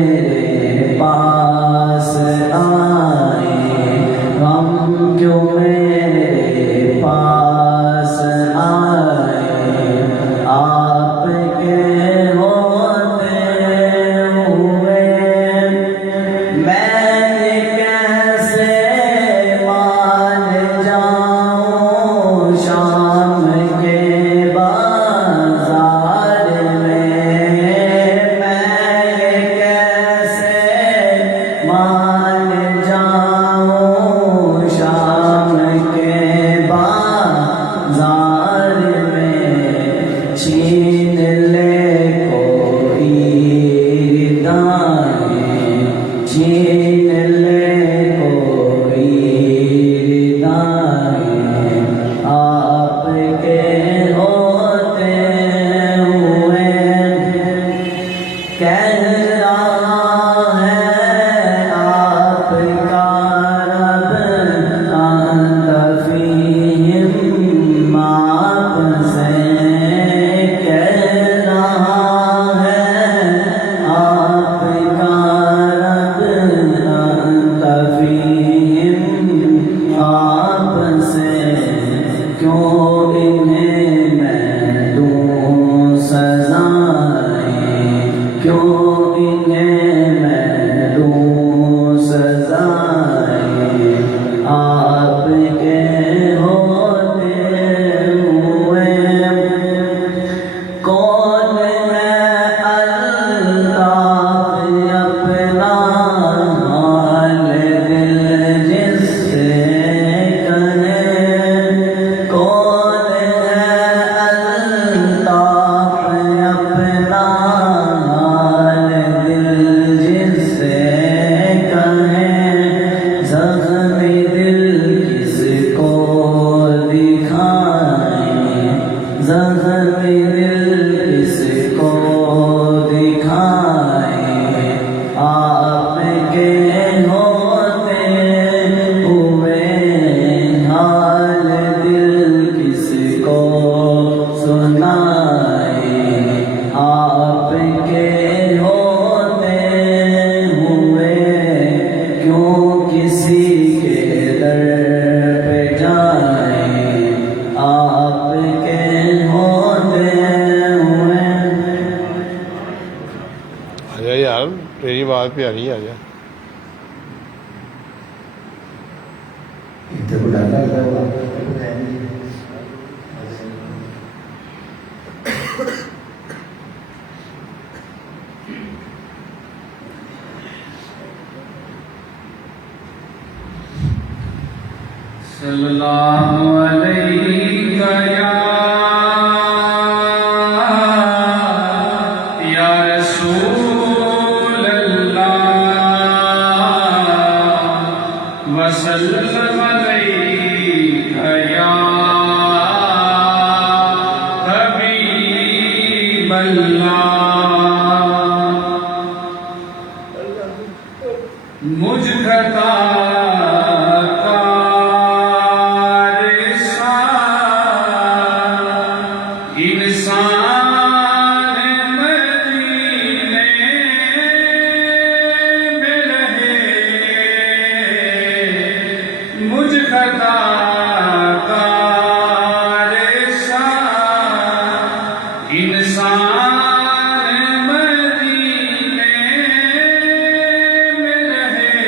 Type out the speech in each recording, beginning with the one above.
میرے پاس آئے، غم کیوں میرے پاس آئے، آپ کے ہوتے ہوئے میں کیسے مان جاؤں شام کے بازار میں، میں کیسے مان جاؤں شام کے بازار میں، چھین لے کوئی دائیں، چھین لے کوئی دائیں، آپ کے ہوتے ہوئے کہہ رہا ہے آپ کا رب انت فیہم، آپ سے کہہ رہا ہے آپ کا رب انت فیہم، آپ سے کیوں انہیں میں دوں سزائیں، کیوں انہیں میں دوں سزائیں، آپ کے ہوتے ہوئے کون ہے الطاف اپنا حال دل جس سے کہے، کون ہے الطاف اپنا حال دل جس سے کہے، زخم دل کس کو دکھائیں، زخم دل کس کو دکھائیں، آپ کے ہوتے ہوئے حال دل کس کو سنائیں، آپ کے ہوتے ہوئے کیوں کسی کے در پہ جائیں، آپ کے ہوتے ہوئے۔ آجا یار، تیری بات پیاری ہے، آجا۔ صلی اللہ علیہ یا رسول اللہ وسلم علیہ یا حبیب اللہ، مجھ خطا مجھ خطا کار انسان مدینے میں رہے،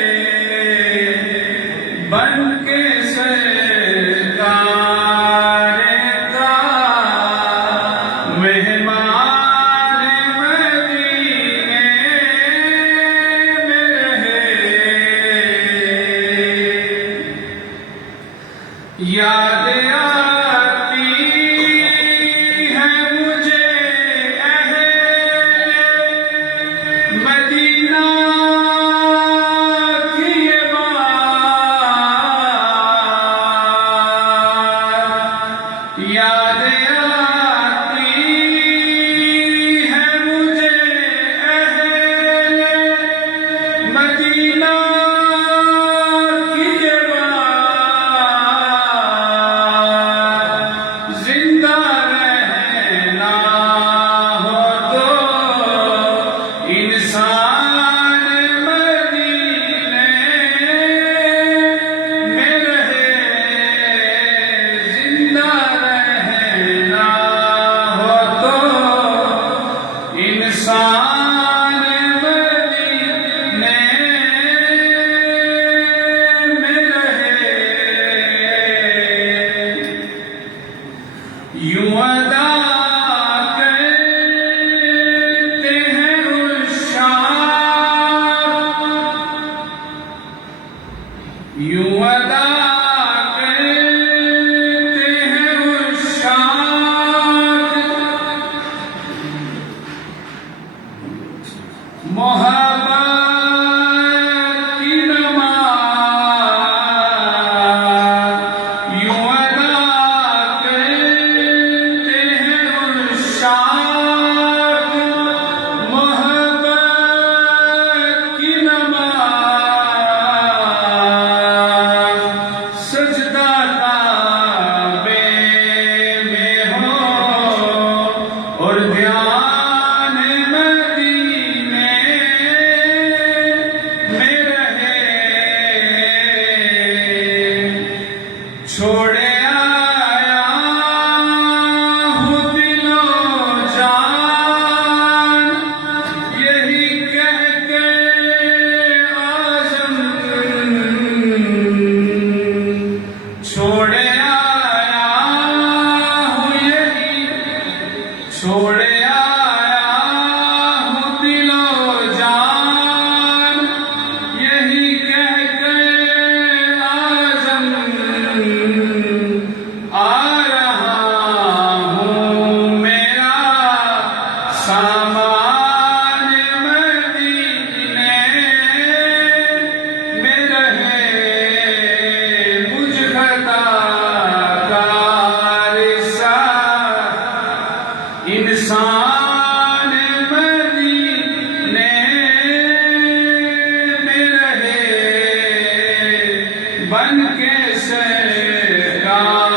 بن کے سرکار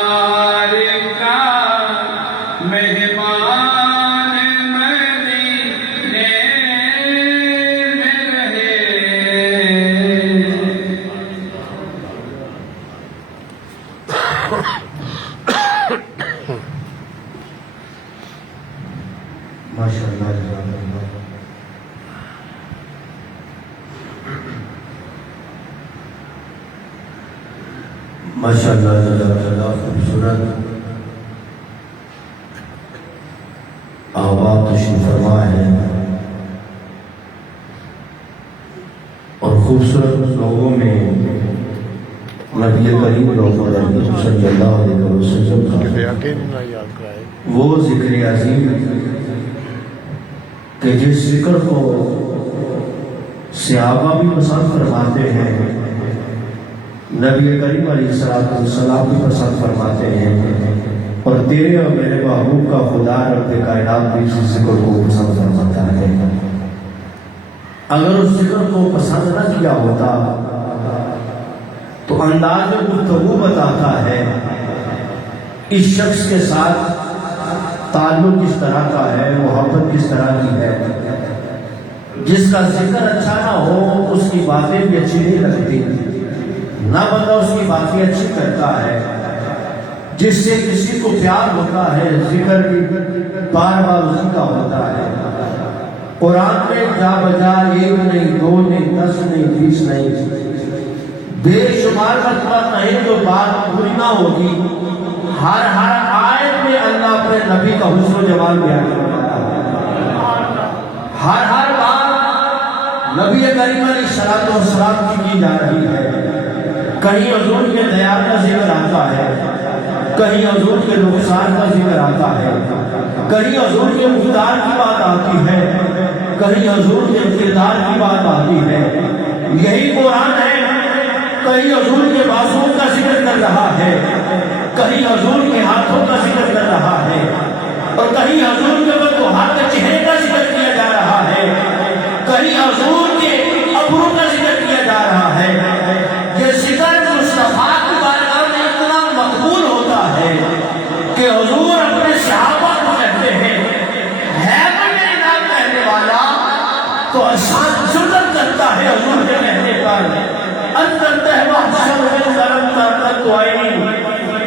کا مہمان مدینے میں رہے ماشاءاللہ ماشاءاللہ جزاک خوبصورت آواز تشریف فرما ہے اور خوبصورت لوگوں میں نبی کریم صلی اللہ علیہ وسلم کا وہ ذکر عظیم کہ جس ذکر کو صحابہ بھی پسند فرماتے ہیں، نبی کریم علیہ السلام بھی پسند فرماتے ہیں، اور تیرے اور میرے محبوب کا خدا رب کائنات بھی اس ذکر کو پسند فرماتا ہے۔ اگر اس ذکر کو پسند نہ کیا ہوتا تو انداز گفتگو بتاتا ہے اس شخص کے ساتھ تعلق کس طرح کا ہے، محبت کس طرح کی ہے۔ جس کا ذکر اچھا نہ ہو اس کی باتیں بھی اچھی نہیں لگتی، نہ بندہ اس کی باتیں اچھی کرتا ہے۔ جس سے کسی کو پیار ہوتا ہے ذکر بھی بار بار اسی کا ہوتا ہے۔ قرآن میں جا بجا 1 نہیں 2 نہیں 10 نہیں 20 نہیں بے شمار مرتبہ کہیں تو بات پوری نہ ہوگی۔ ہر آیت میں اللہ اپنے نبی کا حسن و جمال بیان کرتا ہے۔ ہر بات نبی کریم علیہ السلام کی جا رہی ہے۔ کہیں حضور کے دیار کا ذکر آتا ہے، کہیں حضور کے نقصان کا ذکر آتا ہے، کہیں حضور کے مقدار کی بات آتی ہے، کہیں حضور کے کردار کی بات آتی ہے۔ یہی قرآن ہے، کہیں حضور کے بازوؤں کا ذکر کر رہا ہے، کہیں حضور کے ہاتھوں کا ذکر کر رہا ہے، اور کہیں حضور کے وجوہات کے چہرے کا ذکر کیا جا رہا ہے، کہیں حضور کے ابرو کا ذکر کیا جا رہا ہے۔ یہ ذکر مصطفیٰ کی بارگاہ میں اتنا مقبول ہوتا ہے کہ حضور اپنے صحابہ کو کہتے ہیں، ہے میرے نام کہنے والا تو آسان ضرورت کرتا ہے حضور کے کہنے پر۔ اندر تہوہ شر من کرم ترکت وعین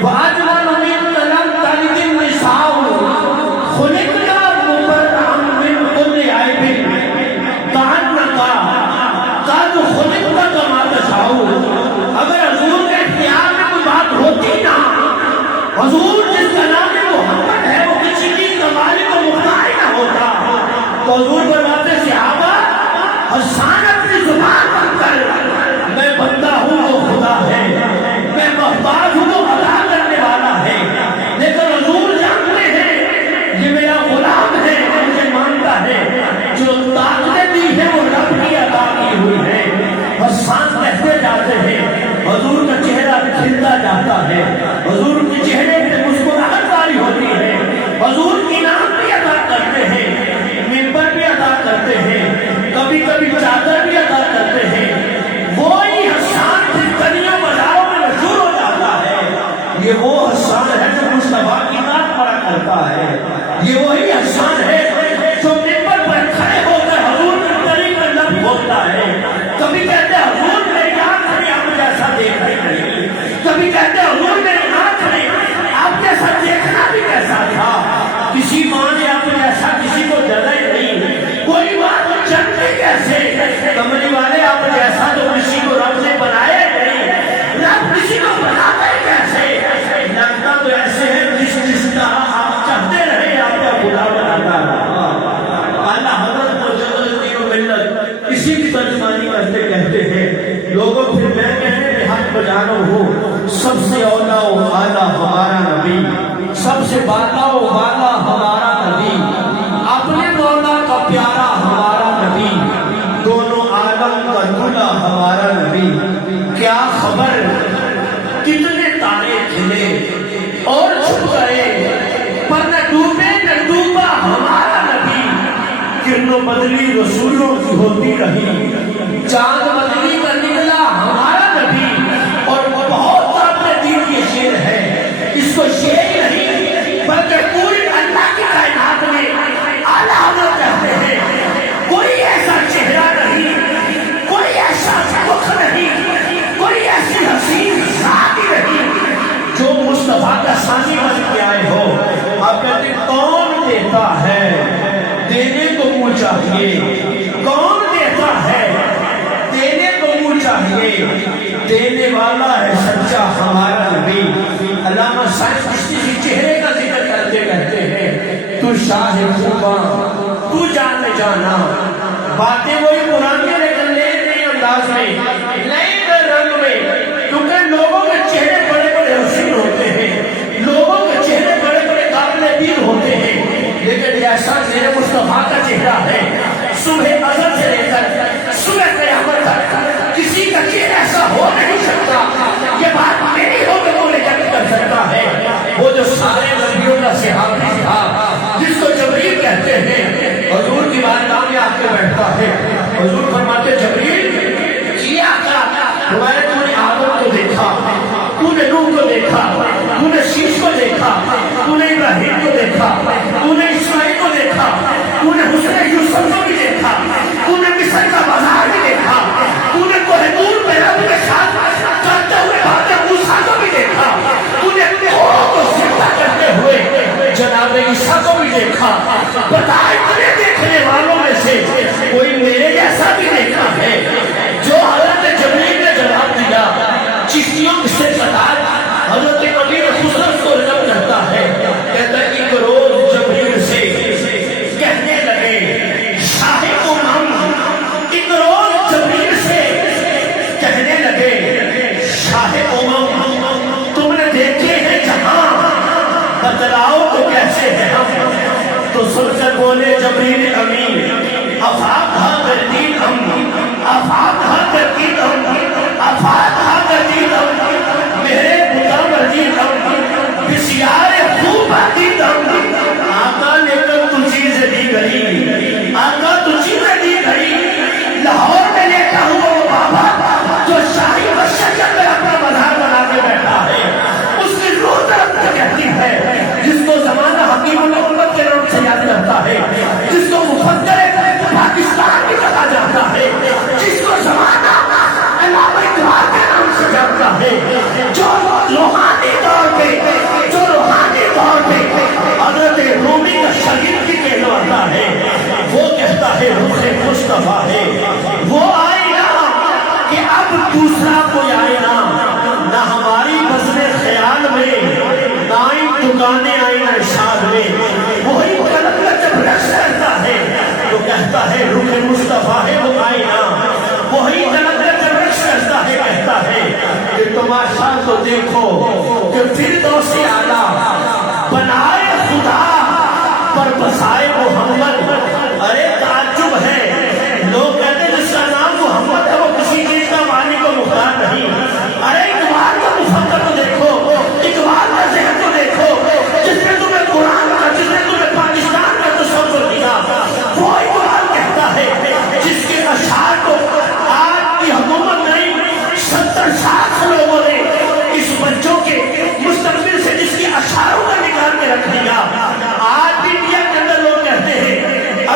وعجمن من کلم تلد النساء خلقنا مبرعا من كل عیب کأنک قد خلقت کما تشاء۔ اگر حضور کے اختیار میں کوئی بات ہوتی نا، حضور جس کا نام محمد ہے وہ کسی کی کمالی کو محتاج نہ ہوتا، تو حضور فرماتے صحابہ حسان اپنی زبان بند کر، میں بندہ ہوں وہ خدا ہے، میں محتاج ہوں وہ عطا کرنے والا ہے، لیکن حضور جانتے ہیں یہ میرا غلام ہے، مجھے مانتا ہے، جو طاقتیں دی ہے وہ رب کی عطا کی ہوئی ہے۔ حسان کہتے جاتے ہیں، حضور کا چہرہ کھلتا جاتا ہے، حضور کے چہرے پہ مسکراہٹ والی ہوتی ہے، حضور انعام بھی عطا کرتے ہیں، منبر بھی عطا کرتے ہیں، کبھی کبھی چادر بھی عطا کرتے ہیں۔ وہی حسان پھر گلیوں بازاروں میں مشہور ہو جاتا ہے۔ یہ وہ حسان ہے جو مصطفیٰ کی نعت پڑھا کرتا ہے، یہ وہی حسان ہے جو منبر پر کھڑے ہو کر حضور کی گلی پر لب بولتا ہے۔ کبھی کہتے ہیں حضور میری آنکھ نے آپ جیسا دیکھا ہی نہیں، کبھی کہتے ہیں حضور میری آنکھ نے آپ جیسا دیکھنا بھی کیسا تھا، کسی ماں نے آپ جیسا کسی کو جلا ہی نہیں، کوئی بات چلتی کیسے، کملی والے آپ جیسا تو کسی کو رب نے بنایا نہیں، رب کسی کو بناتا ہے کیسے، لگتا تو ایسے ہے جس طرح آپ چاہتے رہے آپ کا خدا بناتا رہا۔ اعلیٰ حضرت مجدد و ملت اسی کی ترجمانی کرتے کہتے ہیں، لوگوں پھر میں کہنے میں حق بجانو ہوں، سب سے اولا و اعلیٰ ہمارا نبی، سب سے بالا و بالا ہمارا نبی، اپنے مولا کا پیارا ہمارا نبی، دونوں عالم کا دلہا ہمارا نبی۔ کیا خبر کتنے تارے کھلے اور چھپ گئے، پر نہ ڈوبے نہ ڈوبا ہمارا نبی۔ کرنوں بدلی رسولوں کی ہوتی رہی، چاند بدلی کا نکلا ہمارا نبی، اور چاہیے؟ کون دیتا ہے؟ دینے کو منہ چاہیے، دینے والا ہے سچا ہمارا نبی۔ علامہ شاہ کسی چہرے کا ذکر کرتے کہتے ہیں تو شاہ خوباں تو جان جانا، باتیں وہی پرانی لیکن نئے نئے انداز میں، نئے نئے رنگ میں، کیونکہ لوگوں کے چہرے بڑے بڑے حسین ہوتے ہیں، لوگوں کے چہرے بڑے بڑے قابل دید ہوتے ہیں، لیکن جیسا میرے مصطفیٰ کا چہرہ ہے، صبح ازل سے لے کر صبح قیامت تک کسی کا چہرہ ایسا ہو نہیں سکتا، یہ بات میری ہو کہ وہ لکھت کر سکتا ہے۔ وہ جو سارے نبیوں کا صحابی تھا جس کو جبریل کہتے ہیں، حضور کی بارگاہ میں آ کے بیٹھتا ہے، حضور فرماتے جبریل کیا کیا تمہارے تو نے آدم کو دیکھا، تو نے نوح کو دیکھا، تو نے شیش کو دیکھا، تو نے ابراہیم کو دیکھا، تو نے اسماعیل کو دیکھا، تو نے حسن یوسف کو بھی دیکھا، تو نے مصر کا بازار بھی دیکھا، تو نے کوہ طور پہ رب کے ساتھ کرتے ہوئے باتیں موسیٰ کو بھی دیکھا، تو نے کوہ کو سجدہ کرتے ہوئے جناب عیسیٰ کو بھی دیکھا۔ بتا اتنے دیکھنے والوں میں سے کوئی میرے جیسا بھی دیکھا ہے؟ جو حضرت جبریل نے جواب دیا، چشتیوں سے قطار حضرت امیر خسرو کو رجب کرتا ہے، کہتا ہے ایک روز جبریل سے کہنے لگے شاہ امم، ایک روز جبریل سے کہنے لگے شاہ امم تم نے دیکھے ہیں جہاں، بتلاؤ تو کیسے ہیں ہم؟ تو سن کر بولے جبریل امین افاقہ گردین ہم، افاقہ گردین ہم، افاقہ گردین ہم، میرے خدا مردین ہم، بسیار خوب عدید ہم۔ آقا لیکن تو چیزیں دی گئی، آقا تو چیزیں دی گئی، لاہور میں لیتا ہوں وہ بابا جو شاہی بشریت میں اپنا مزار بنا کے بیٹھا ہے، اس کی روح طرف سے کہتی ہے جس کو زمانہ حکیم الامت کے نام سے یاد کرتا ہے، جس کو مفکر پاکستان بھی کہا جاتا ہے، جس کو زمانہ علامہ اقبال کے نام سے جانتا ہے، جو روحانی طور پہ حضرت رومی کا شہید بھی کہلاتا ہے، وہ کہتا ہے روح مصطفیٰ ہے، وہ آئے نا کہ اب دوسرا کوئی آئے نا، نہ ہماری بزم خیال میں، نہ ہی دکانیں آئیں نہ ارشاد میں، وہی قلم کا جب رقص کرتا ہے تو کہتا ہے روح مصطفیٰ ہے وہ آئے نا، وہی قلم کا جب رقص کرتا ہے کہتا ہے کہ تماشا تو دیکھو کہ فردوس اعلیٰ بنائے خدا پر بسائے محمد۔ ارے تعجب ہے، لوگ کہتے ہیں جس کا نام محمد ہے وہ کسی چیز کا معنی کو مختار نہیں۔ ارے اقبال کا مفکر کو دیکھو، اقبال کا ذہن کو دیکھو، جس نے تمہیں قرآن کا، جس نے تمہیں پاکستان کا تصور دیا، وہ اقبال کہتا ہے جس کے اشعار کو آج کی حکومت نہیں 70-60 لوگوں نے اس بچوں کے مستقبل سے جس کی اشعاروں کا نکال کے رکھ دیا۔ آج بھی انڈیا کے اندر لوگ کہتے ہیں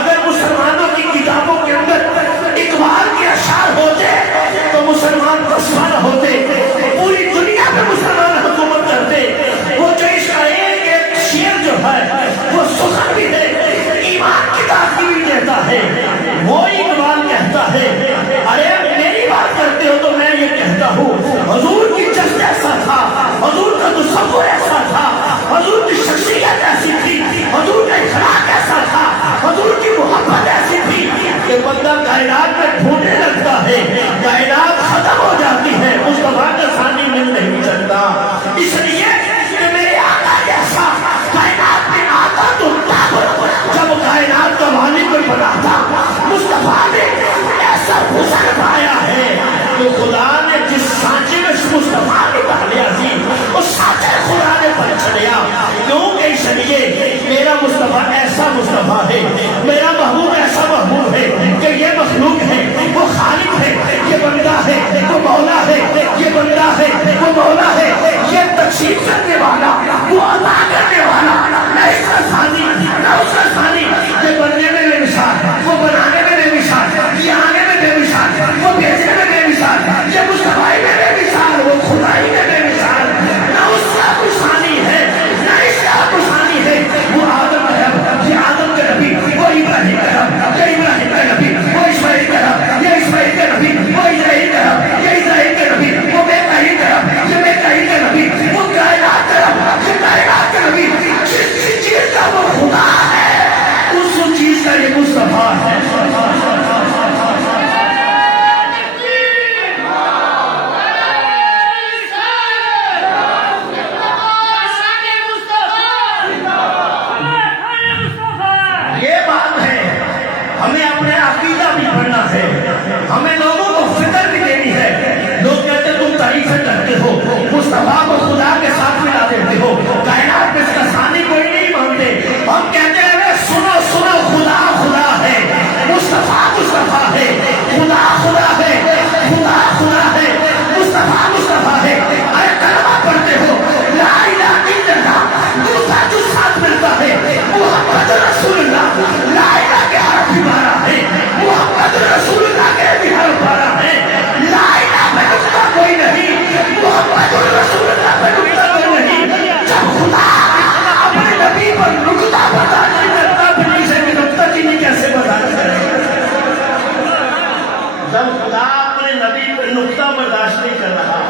اپنے نبی پہ نقطہ برداشت نہیں کر رہا،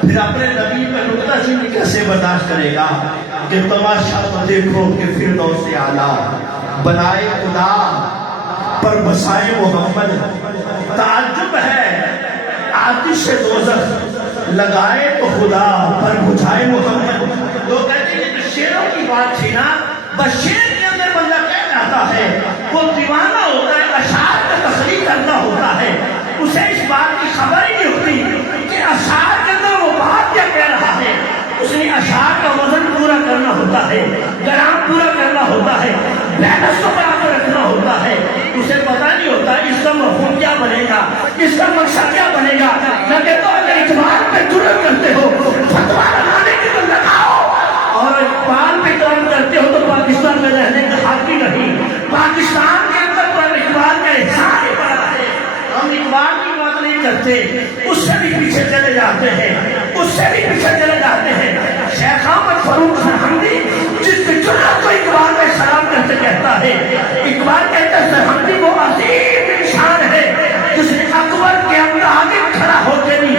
پھر اپنے نبی پہ نقطہ چینی کیسے برداشت کرے گا؟ کہ تماشا تو دیکھو کہ فردوس اعلیٰ بنائے خدا پر بسائے محمد، تعجب ہے آتش دوزخ لگائے تو خدا پر بجھائے محمد۔ لوگ کہتے ہیں کہ شیروں کی بات تھی نا، بس شیر کے اندر بندہ کہہ جاتا ہے، وہ دیوانہ ہوتا ہے، اشعار کا تخلیق کرنا ہوتا ہے، اسے اس بات کی خبر ہی نہیں ہوتی کہ اشعار کے اندر وہ بات کیا کہہ رہا ہے۔ اس نے اشعار کا وزن پورا کرنا ہوتا ہے، گرام پورا کرنا ہوتا ہے، بیلنس کو برابر رکھنا ہوتا ہے، اسے پتہ نہیں ہوتا اس کا مفہوم کیا بنے گا، اس کا مقصد کیا بنے گا۔ میں کہتا ہوں اگر اقبال پہ جرم کرتے ہو فتویٰ لگانے کی تو لگاؤ، اور اقبال پہ جرم کرتے ہو تو پاکستان میں رہنے کا حق ہی نہیں۔ پاکستان کے اندر تو اقبال کا احسان ہی بڑا ہے، ہم اقبال کی بات نہیں کرتے، اس سے بھی پیچھے چلے جاتے ہیں، اس سے بھی پیچھے چلے جاتے ہیں۔ شیخ احمد فاروق سرہندی جس کی جرأت کو اقبال میں سلام کرتے کہتا ہے، اقبال کہتا ہے سرہندی وہ عظیم انسان ہے جس نے اکبر کے اندر آگے کھڑا ہو کے بھی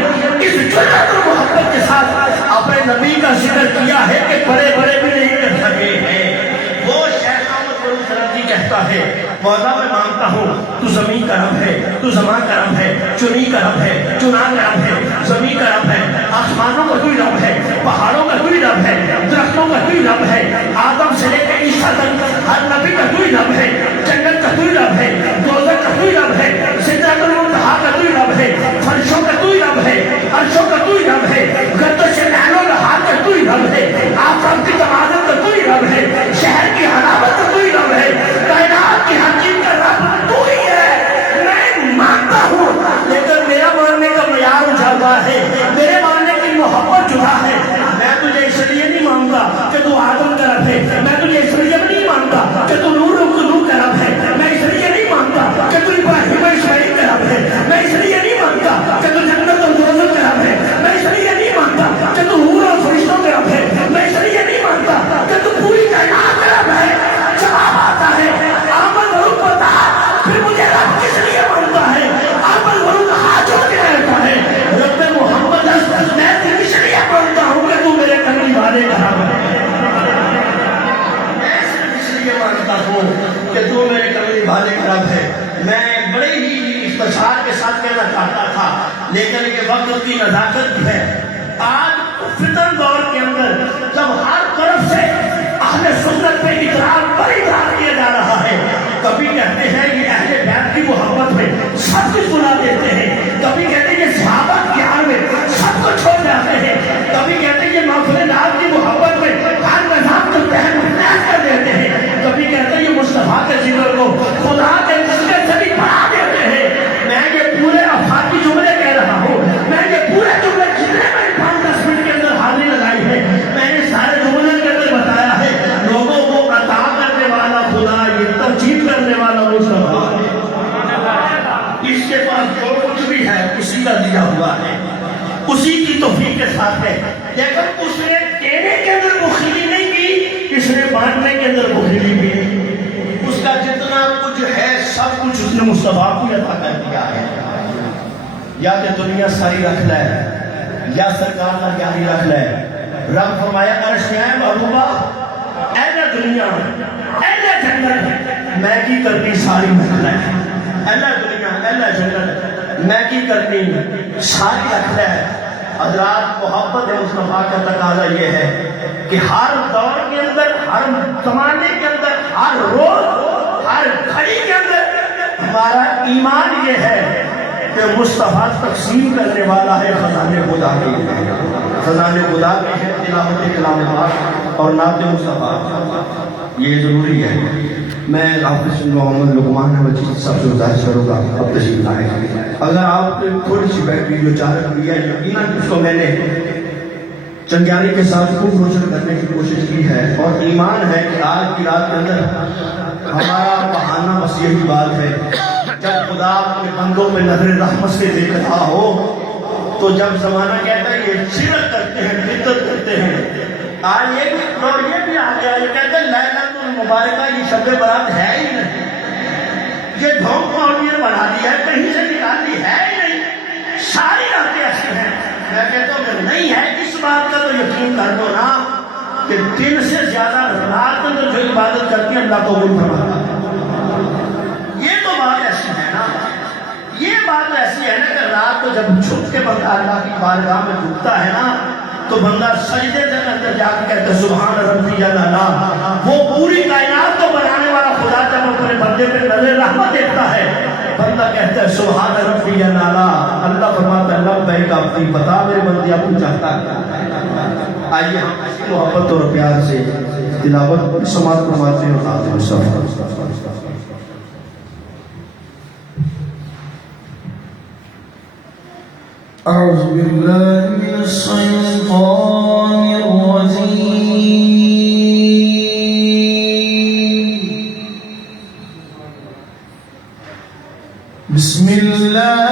اس جرأت اور محبت کے ساتھ اپنے نبی کا ذکر کیا ہے کہ بڑے بڑے بھی نہیں کر سکے ہیں۔ وہ شیخ احمد فاروق سرہندی کہتا ہے، مولا میں مانتا ہوں تو زمین کا رب ہے، تو زمان کا رب ہے، چنی کا رب ہے، چنا کا رب ہے، زمین کا رب ہے، آسمانوں کا کوئی رب ہے، پہاڑوں کا کوئی رب ہے، درختوں کا کوئی رب ہے، آدم سے لے کے عیسیٰ تک ہر نبی کا کوئی رب ہے، جنت کا کوئی رب ہے، دوزخ کا کوئی رب ہے، سدرۃ المنتہا کا کوئی رب ہے، فرشوں کا کوئی رب ہے، عرشوں کا کوئی رب ہے، گردش نعل و نہار کا کوئی رب ہے، آفتاب کی تمازن کا کوئی رب ہے، شہر کی حلاوت کا کوئی رب ہے، کائنات کی ہر چیز کا رب تو ہی ہے۔ میں مانتا ہوں لیکن میرا ماننے کا معیار جدا ہے، میرے ماننے کی محبت جدا ہے۔ میں تجھے اس لیے نہیں مانتا کہ تو آدم کا رب ہے، میں تجھے اس لیے نہیں مانتا کہ تو نور کا رب ہے، میں اس لیے نہیں مانتا کہ تو ابراہیم اسماعیل کا رب ہے، میں اس لیے نہیں مانتا کہ تو جنت اور دوزخ کا رب ہے، میں اس لیے نہیں مانتا کہ تو حور اور فرشتوں کا رب ہے، میں اس لیے نہیں مانتا کہ تو پوری کائنات کا رب ہے۔ جواب آتا ہے احمد فاروق بتا پھر مجھے رب کس لیے مانتا ہے؟ احمد فاروق ہاتھ جوڑ کے کہتا ہے رب محمد میں تجھے اس لیے مانتا ہوں کہ تو میرے کملی والے کا رب ہے، میں صرف اس لیے مانتا ہوں کہ تو میرے کملی والے کا رب ہے۔ میں بڑے ہی استشار کے ساتھ کہنا چاہتا تھا لیکن یہ وقت کی نزاکت بھی ہے۔ آج فتن دور کے اندر جب ہر طرف سے اہل سنت پہ اقرار پر اقرار کیا جا رہا ہے، کبھی کہتے ہیں یہ اہل بیت کی محبت میں سب کچھ بلا دیتے ہیں، کبھی کہتے ہیں یہ صحابہ کی آڑ میں سب کو چھوڑ جاتے ہیں، کبھی کہتے ہیں یہ مغفر نام کی محبت میں ہر نظام کو تحت کر دیتے ہیں، کبھی کہتے ہیں یہ مصطفیٰ کے ذکر کو خدا کے ذکر سے بھی بڑھا دیتے ہیں۔ میں یہ پورے افاقی جملے کہہ رہا ہوں، میں یہ پورے جملے جتنے میں 5-10 منٹ کے اندر حاضری لگائی ہے میں نے سارے جملے کے اندر بتایا ہے لوگوں کو عطا کرنے والا خدا، یہ ترجیح کرنے والا مصطفیٰ، اس کے پاس جو کچھ بھی ہے اسی کا دیا ہوا ہے، اسی کی توفیق کے ساتھ ہے، لیکن اس نے دینے کے اندر بخیلی نہیں کی، اس نے بانٹنے کے اندر بخیلی کی۔ اس کا جتنا کچھ ہے سب کچھ اس نے مصطفیٰ کو عطا کر دیا ہے۔ یا کہ دنیا ساری رکھ لے یا سرکار کا جاری رکھ لے۔ رب فرمایا عرش ہے محبوبہ اے دنیا اے جنت میں کی کرنی ساری رکھ لے، اے دنیا اے جنت میں کی کرنی ساری رکھ لے۔ حضرات محبت مصطفیٰ کا تقاضا یہ ہے کہ ہر دور کے اندر، ہر زمانے کے اندر، ہر روز، ہر گھڑی کے اندر ہمارا ایمان یہ ہے کہ مصطفیٰ تقسیم کرنے والا ہے خزانے خدا کے، خزانے خدا کے ہے تلاوت کلام پاک اور نعت مصطفیٰ، یہ ضروری ہے۔ میں حافظ محمد لقمان احمد چشتی صاحب سے گزارش کروں گا اب تشریف لائیں۔ اگر آپ تھوڑی سی بیٹری جو چارج ہوئی ہے یقیناً اس کو میں نے چنگیاری کے ساتھ خوب روشن کرنے کی کوشش کی ہے، اور ایمان ہے کہ آج کی رات کے اندر ہمارا بہانہ بس یہی بات ہے جب خدا اپنے بندوں میں نظر رحمت سے دیکھ رہا ہو تو جب زمانہ کہتا ہے یہ شرک کرتے ہیں، بدعت کرتے ہیں، آج یہ بھی اور یہ بھی آ گیا، یہ کہتے ہیں لیلۃ المبارکہ یہ شب برات ہے ہی نہیں، یہ ڈھونگ پاؤنیئر بنا دی ہے، کہیں سے نکالی ہے ہی نہیں۔ میں کہتا ہوں کہ نہیں ہے اس بات کا تو یقین کر لو نا کہ دن سے زیادہ رات میں تو جو عبادت کرتی ہے اللہ کو قبول فرماتا ہے. یہ تو بات ایسی ہے نا, یہ بات ایسی ہے نا کہ رات کو جب چھپ کے بندہ اللہ کی بارگاہ میں جھکتا ہے نا تو بندہ سجدے سے اندر جا کے کہتا ہے سبحان ربی جل اعلیٰ. وہ پوری کائنات کو بنانے والا خدا جب اپنے بندے پہ نظر رحمت دیکھتا ہے بندہ کہتا ہے سبحان ربی جل اعلیٰ. اللہ فرماتا ہے لبیک عبدی, بتا میرے بندے آپ کو چاہتا ہے. آئیے ہم اسی محبت اور پیار سے تلاوت سماعت فرماتے ہیں اور نعت مصطفیٰ. أعوذ بالله من الشيطان الرجيم. بسم الله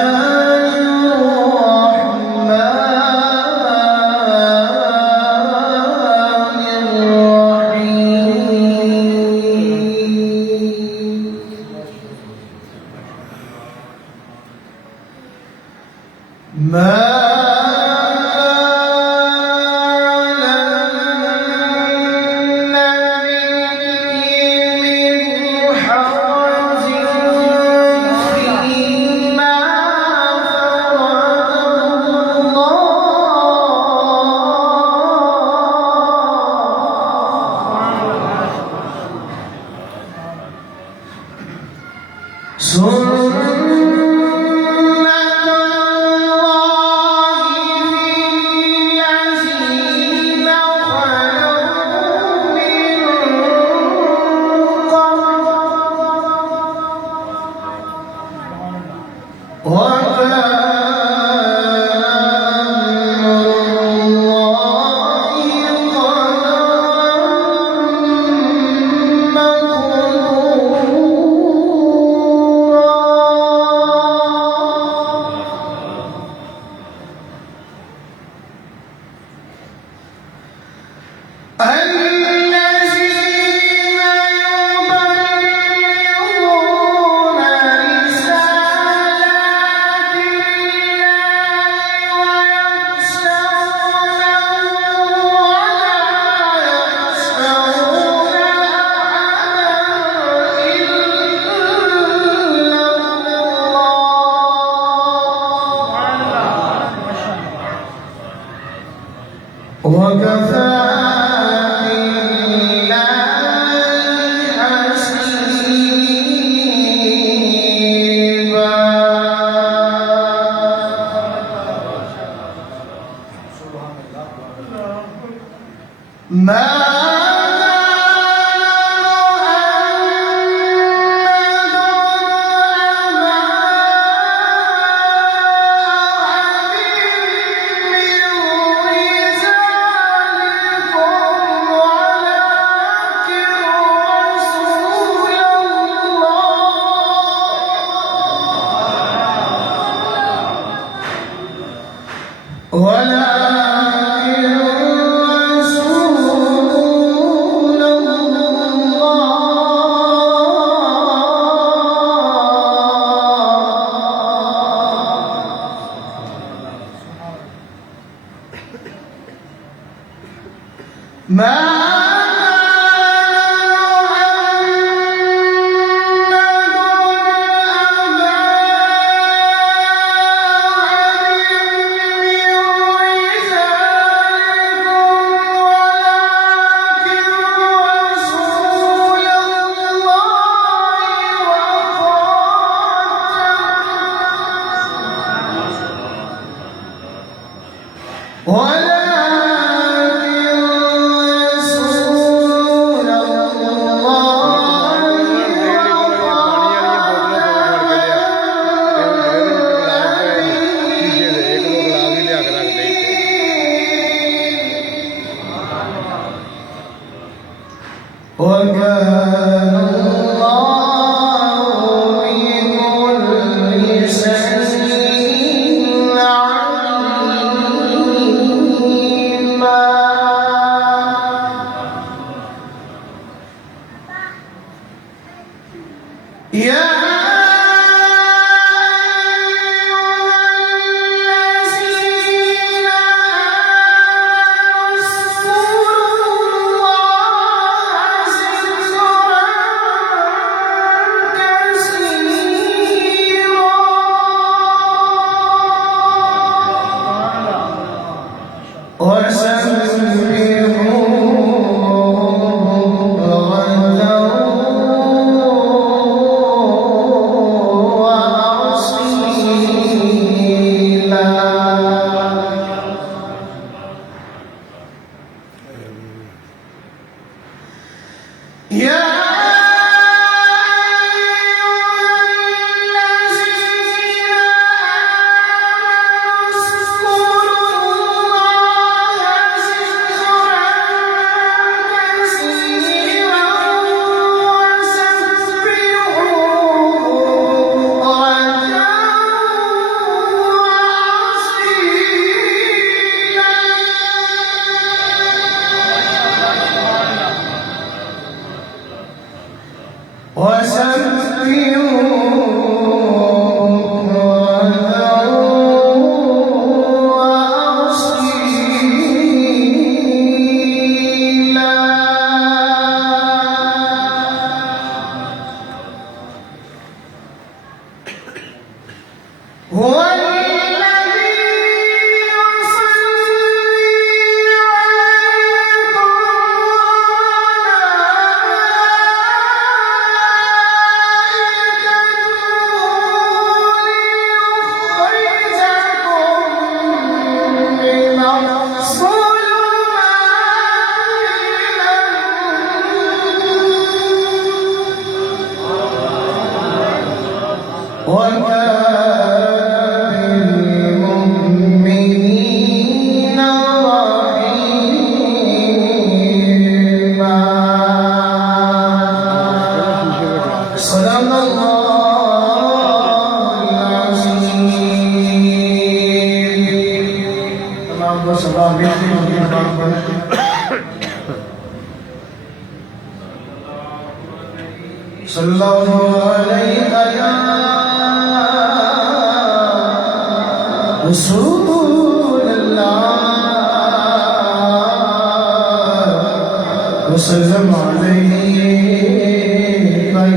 وسلم عليك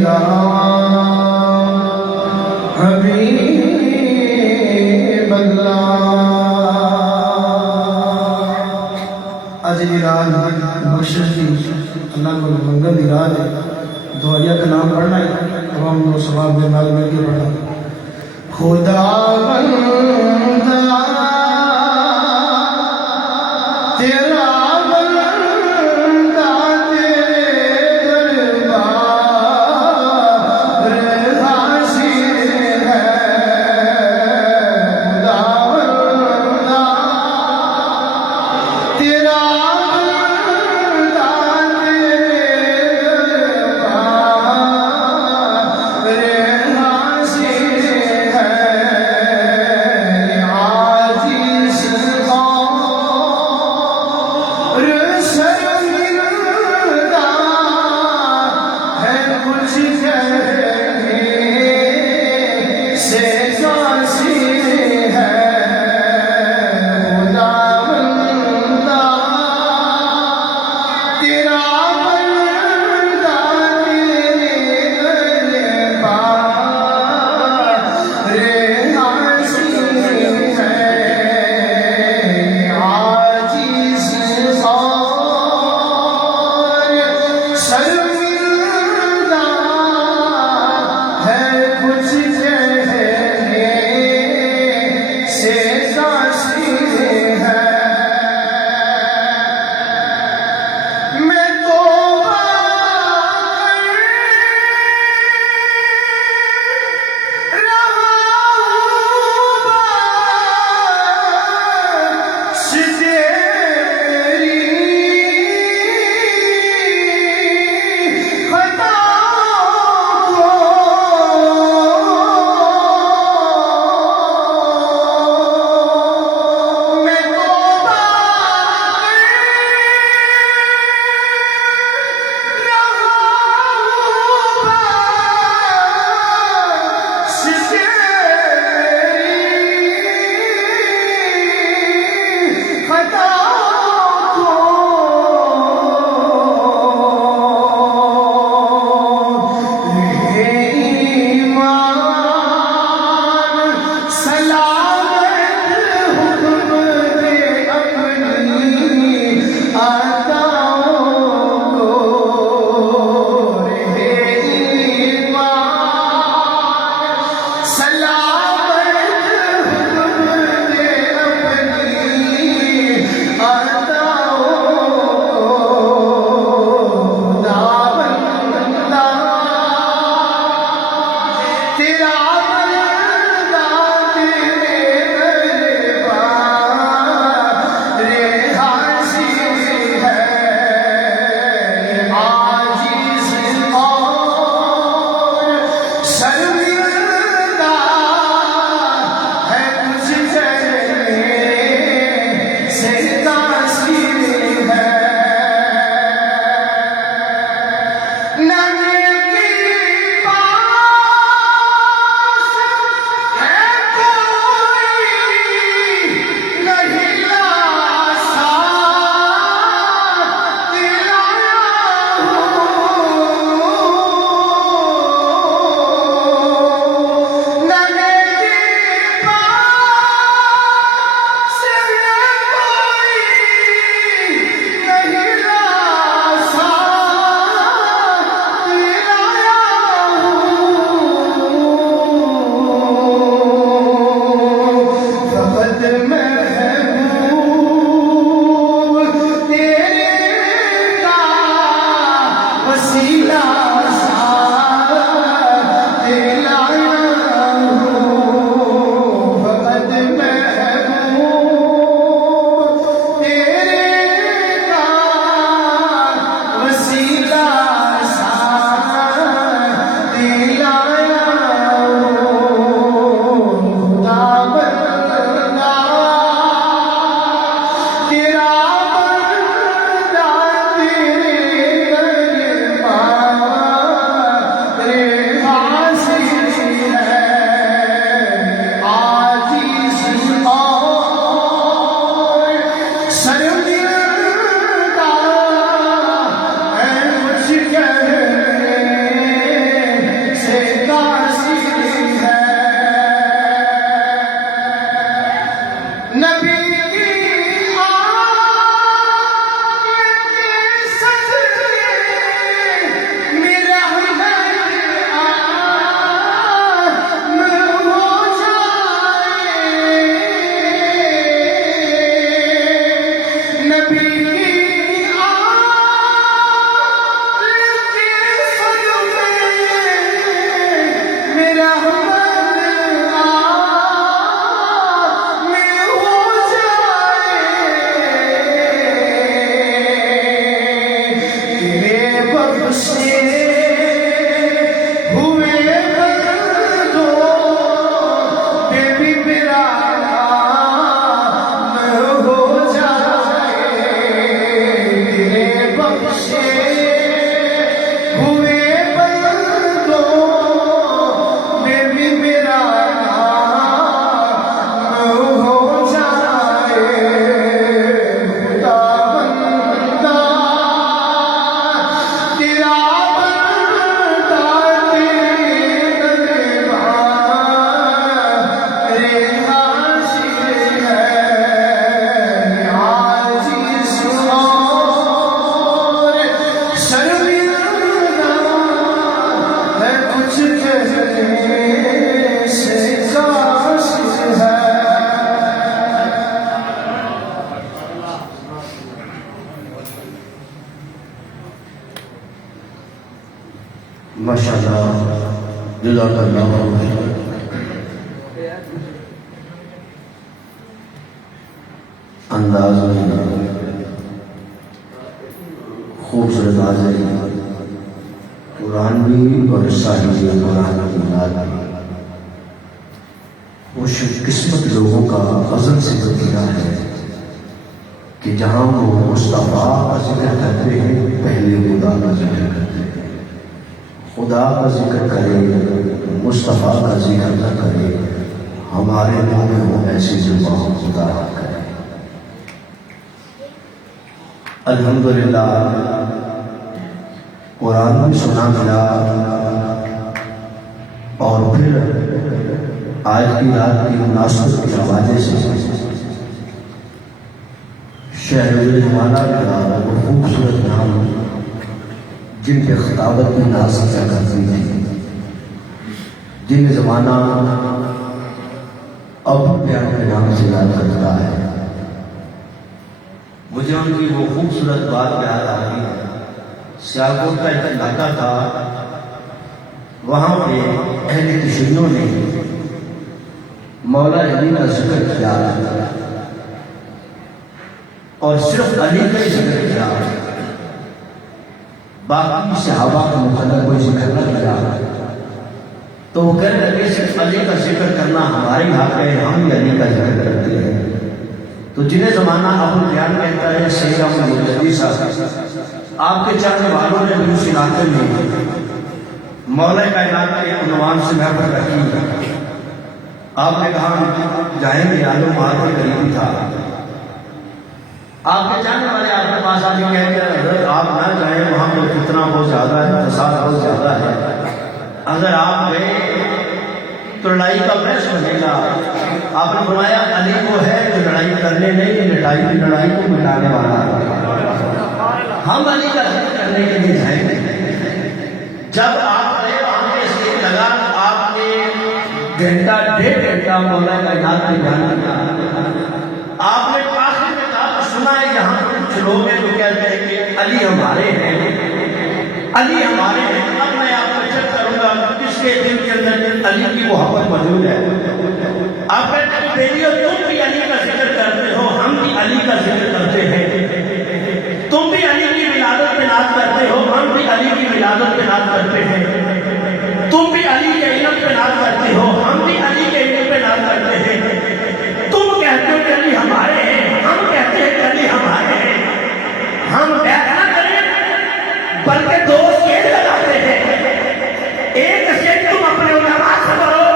يا حبيب الله. اج دی رات بخشش دی اللہ کو منگل دی رات ہے. دعائیہ کا نام پڑھنا ہے تمام لوگ ثواب میں مال مل کے پڑھنا. خدا بندہ تیرا نبی کی آمد کے صدقے میں رحمت عام ہو جائے نبی کی آمد کے صدقے میں رحمت ماشاءاللہ جزاک اللہ خیر. انداز میں خوبصورت حاضری قرآن بھی اور صاحب قرآن کی یاد بھی خوش قسمت لوگوں کا عزم سے ذکر ہے کہ جہاں وہ مصطفیٰ کا ذکر کرتے ہیں پہلے خدا کا ذکر کرتے ہیں. خدا کا ذکر کرے مصطفیٰ کا ذکر نہ کرے ہمارے منہ میں وہ ایسی زبان خدا کرے. الحمدللہ قرآن بھی سنا ملا اور پھر آج کی رات کی مناسبت کے حوالے سے شہر زمانہ کا وہ خوبصورت نام جن کے خطابت میں ناز کیا کرتی تھی جن زمانہ اب پیار کے نام سے یاد کرتا ہے. مجھے ان کی وہ خوبصورت بات یاد آ گئی. سیالکوٹ کا ایک علاقہ تھا, وہاں پہ اہل تشیعوں نے مولا علی کا ذکر کیا اور صرف علی کا ہی ذکر کیا, باقی صحابہ کا مقدر کوئی ذکر نہ کیا. تو وہ کہنے لگے صرف علی کا ذکر کرنا ہمارے حق ہے, ہم بھی علی کا ذکر کرتے ہیں. تو جنہیں زمانہ ابو الریان کہتا ہے سید احمد مجددی صاحب, آپ کے چاہنے والوں نے بھی اس علاقے میں مولا کائنات کے عنوان سے محفل رکھی. آپ نے کہا جائیں گے, عالم مار کے قریب تھا. آپ کے جانے والے آپ کے پاس آ کے کہتے ہیں حضرت آپ نہ جائیں, وہاں پہ فتنہ بہت زیادہ ہے, فساد بہت زیادہ ہے. اگر آپ گئے تو لڑائی کا بحث بنے گا. آپ نے فرمایا علی وہ ہے جو لڑائی کرنے نہیں, لڑائی کو مٹانے والا ہے. ہم علی کا ذکر کرنے کے لیے جائیں گے. جب آپ گئے وہاں پہ اس لیے لگا آپ نے گھنٹہ ڈیڑھ گھنٹہ مولا کائنات میں بیان کیا. آپ نے آخر میں کہا سنا ہے یہاں کچھ لوگ ہیں جو کہتے ہیں کہ علی ہمارے ہیں, علی ہمارے ہیں. اب میں آپ کو چیک کروں گا کس کے دل کے اندر علی کی محبت موجود ہے. آپ کہتے ہیں بیٹیو تم بھی علی کا ذکر کرتے ہو, ہم بھی علی کا ذکر کرتے ہیں. تم بھی علی کی ولادت پہ ناز کرتے ہو, ہم بھی علی کی ولادت پہ ناز کرتے ہیں. تم بھی علی کے علم پہ ناز کرتے ہو, ہم بھی علی کے علم پہ ناز کرتے ہیں. تم کہتے ہو کہ علی ہمارے ہیں, ہم کہتے ہیں کہ علی ہمارے ہیں. ہم بیعت نہ کریں بلکہ دو سیٹ لگاتے ہیں. ایک سیٹ تم اپنے علماء سے کرو,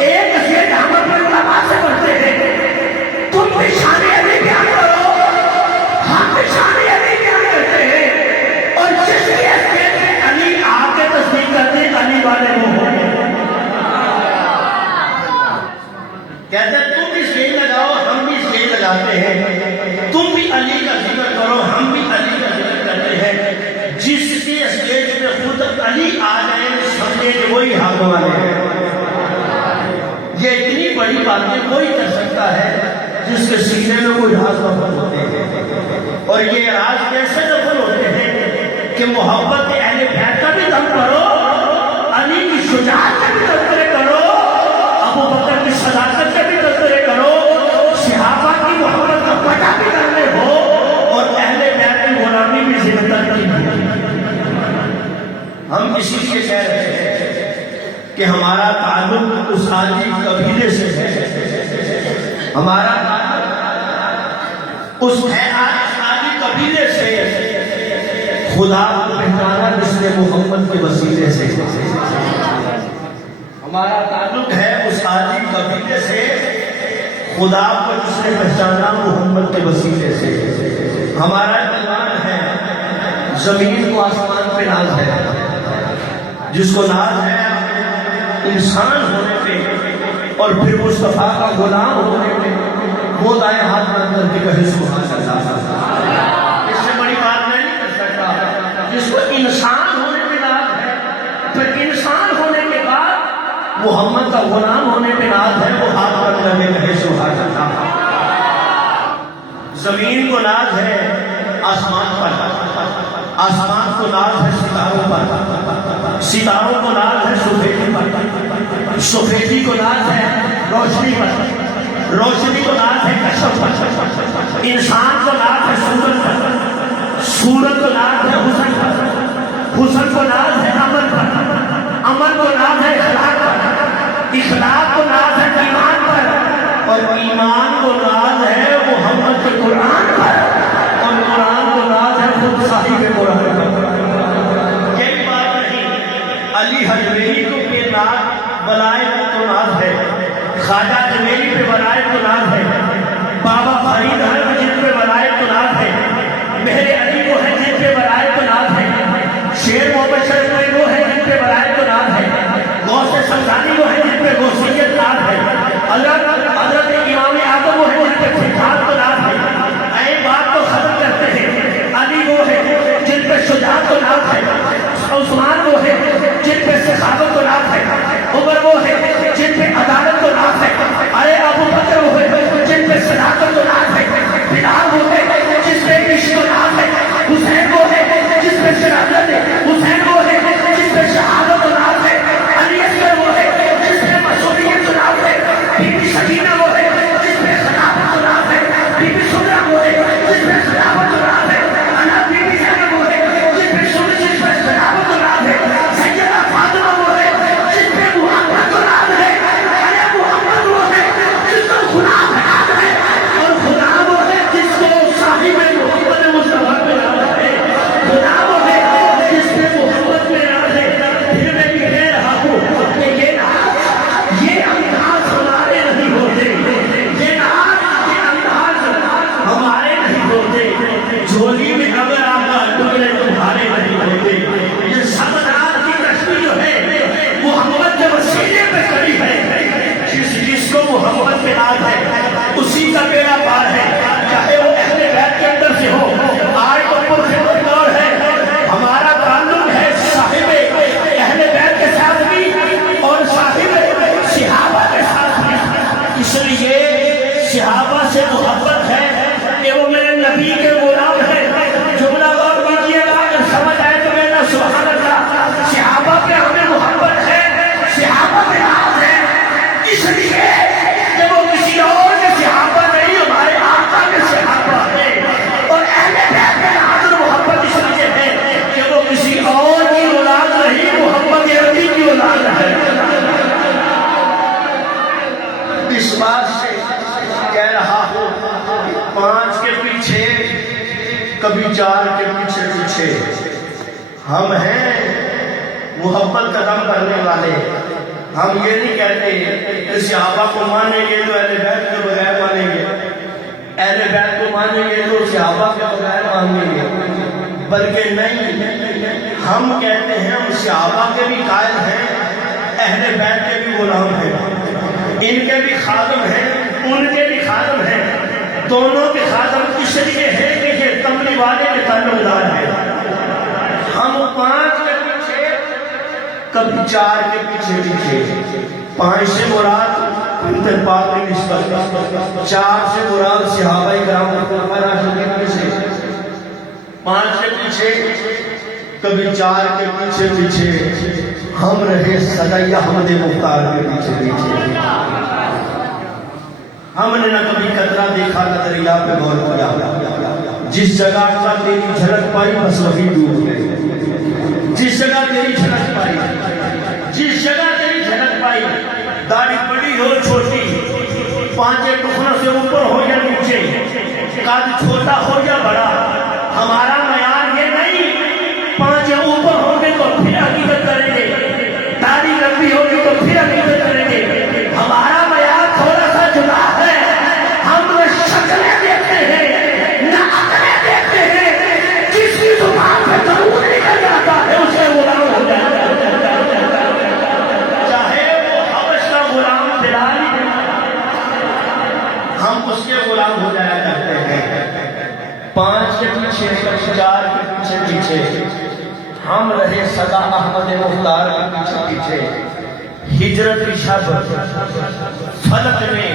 ایک سیٹ ہم اپنے علماء سے کرتے ہیں. تم بھی شان علی بیان کرو, ہم بھی شان علی بیان کرتے ہیں. اور جس کی حیثیت میں علی آ کے تصدیق کرتے ہیں علی والے وہ ہیں. ہیں تم بھی علی کا ذکر کرو ہم بھی علی کا ذکر کرتے ہیں. جس کے اسٹیج پہ خود علی آ جائے سمجھے کہ وہی حق والے ہیں. یہ اتنی بڑی باتیں کوئی کر سکتا ہے جس کے سینے میں کوئی راز دفن ہوتے ہیں. اور یہ راز کیسے دفن ہوتے ہیں کہ محبت اہل بیت کا بھی دم کرو, علی کی شجاعت کا بھی تذکرے کرو, ابو بکر کی صداقت کا بھی تذکرے کرو, صحابہ کی محبت کا پتہ بھی کرنے ہو, اور اہل بیت کی غلامی بھی ذمہ داری کی. ہم اسی لیے کہہ رہے ہیں کہ ہمارا تعلق اس عالی قبیلے سے ہے, ہمارا اس عالی قبیلے سے, خدا کو پہچانا جس نے محمد کے وسیلے سے. ہمارا تعلق ہے اس عالی قبیلے سے, خدا کو جس نے پہچانا محمد کے وسیلے سے. ہمارا ایمان ہے زمین کو آسمان پہ ناز ہے, جس کو ناز ہے انسان ہونے پہ اور پھر مصطفیٰ کا غلام ہونے پہ, وہ دائیں ہاتھ بند کر کے کہے سبحان اللہ. اس سے بڑی بات میں نہیں کر سکتا. جس کو انسان ہونے پہ ناز ہے, پھر انسان ہونے کے بعد محمد کا غلام ہونے پہ ناز ہے, وہ ہاتھ بند کر کے کہے سبحان اللہ. زمین کو ناز ہے آسمان پر, آسمان کو ناز ہے ستاروں پر, ستاروں کو ناز ہے سفیدی پر, سفیدی کو ناز ہے روشنی پر, روشنی کو ناز ہے کشف پر, انسان کو ناز ہے سورج پر, سورج کو ناز ہے حسن پر, حسن کو ناز ہے امن پر, امن کو ناز ہے اخلاق پر, اخلاق کو ناز ہے ایمان پر, اور ایمان کو ناز ہے محمد کے قرآن پر, اور قرآن کو ناز ہے خود صاحب قرآن پر. یہ بات نہیں, علی حجویری کو یہ ناز بلائے تو ناز ہے, خواجہ جمیلی پہ بلائے تو ناز ہے, بابا فرید احمد جن پہ بلائے تو ناز ہے, میرے علی وہ ہے جن پہ بلائے تو ناز ہے, شیر محمد شریف میں وہ ہے جن پہ بلائے تو ناز ہے, غوث سمدانی وہ ہے جن پہ غوثیت ناز ہے, حضرت امام اعظم وہ ہے جن پہ فتحات تو ناز ہے. اے بات تو ختم کرتے ہیں, علی وہ ہے جن پہ شجاعت تو ناز ہے, عثمان وہ ہے جن پہ سخاوت تو ناز ہے, عمر وہ ہے جن پہ عدالت تو ناز ہے, ارے ابو بکر وہ ہے جن پہ صداقت تو ناز ہے, بلال وہ ہے جس پہ عشق تو ناز ہے, حسین وہ ہے جس پہ شہادت ہے, حسین وہ ہے جس پہ شہادت تو ناز ہے, علی اصغر وہ ہے جس پہ مسئولیت تو ناز ہے, بی بی سکینہ وہ ہے جس پہ خلافت تو ناز ہے, بی بی سمرہ وہ ہے جس پہ خلافت تو ناز ہے, بی بی زینب وہ ہے جس پہ خلافت تو ناز ہے, سیدہ فاطمہ وہ ہے جس پہ محبت تو ناز ہے, ارے محمد وہ ہے جس کو خدا پہ ناز ہے, اور خدا وہ ہے جس کو صاحب محمد مصطفیٰ پہ ناز ہے, خدا وہ ہے جس پہ محمد پہ ناز ہے. پھر میں بھی کہہ رہا ہوں کہ یہ انداز ہمارے نہیں ہوتے, یہ انداز ہمارے نہیں ہوتے, جھولی میں اگر آپ کا ٹکڑے تمہارے نہیں ہوتے. یہ سب ناز کی کشتی جو ہے محمد کے وسیلے پہ کھڑی ہے, جس کو محمد پہ ناز ہے اسی کا بیڑا پار ہے, چاہے وہ اہل بیت کے اندر سے ہو. آج تو پرخدمت دور ہے, ہمارا تعلق ہے صاحب اہل بیت کے ساتھ بھی اور صاحب صحابہ کے ساتھ بھی. اس لیے صحابہ سے محبت ہے کہ وہ میرے نبی کے غلام ہے. جملہ غور کیجیے گا, اگر سمجھ آئے تو میرا سبحان اللہ. صحابہ پہ ہمیں محبت ہے, صحابہ پہ ناز ہے, اس لیے کہ وہ کسی اور کے صحابہ نہیں, ہمارے آقا کے صحابہ ہیں. اور اہل بیت کے ناز اور محبت اس لیے ہے کہ وہ کسی اور کی اولاد نہیں, محمد عربی کی اولاد ہے. اس بات سے کہہ رہا ہوں, 5 کے پیچھے کبھی 4 کے پیچھے پیچھے ہم ہیں محبت قدم کرنے والے. ہم یہ نہیں کہتے کہ صحابہ کو مانیں گے تو اہل بیت کے بغیر مانیں گے, اہل بیت کو مانیں گے تو صحابہ کے بغیر مانیں گے, بلکہ نہیں, ہم کہتے ہیں ہم صحابہ کے بھی قائل ہیں, اہل بیت کے بھی غلام ہیں, ان کے بھی خادم ہیں, ان کے بھی خادم ہیں. دونوں کے خاتم اس لیے ہے کہ یہ تملی والے کے تعلق دار ہے. ہم 5 کے پیچھے کبھی 4 کے پیچھے پیچھے. 5 سے مراد انتر پاک کی نسبت، 4 سے مراد صحابہ کرام خلفائے راشدین میں سے. 5 کے پیچھے کبھی 4 کے پیچھے پیچھے ہم رہے سدائی احمد مختار کے پیچھے پیچھے. ہم نے نہ کبھی قطرہ دیکھا نہ دریا پہ غور کیا. جس جگہ کا تیری جھلک پائی بس وہی ڈوب گئے. جس جگہ تیری جھلک پائی، جس جگہ تیری جھلک پائی، داڑھی بڑی ہو چھوٹی، 5 ٹخنوں سے اوپر ہو یا نیچے، قد چھوٹا ہو یا بڑا، ہمارا معیار یہ نہیں 5 اوپر ہوں گے تو پھر عقیدت کریں گے، داڑھی لمبی ہوگی تو پھر عقیدت کریں گے. ہمارا معیار تھوڑا سا جدا ہے. ہم نہ شکلیں دیکھتے ہیں نہ عقلیں دیکھتے ہیں. جس کی زبان پہ ضرور نکل جاتا ہے اسے غلام ہو جاتا ہے، چاہے وہ حبش کا غلام بلال ہی ہم اس کے غلام ہو جایا کرتے ہیں. 5 کے پیچھے 4 کے پیچھے پیچھے ہم رہے سدا احمد مختار کے پیچھے پیچھے. ہجرت کی شب فلک نے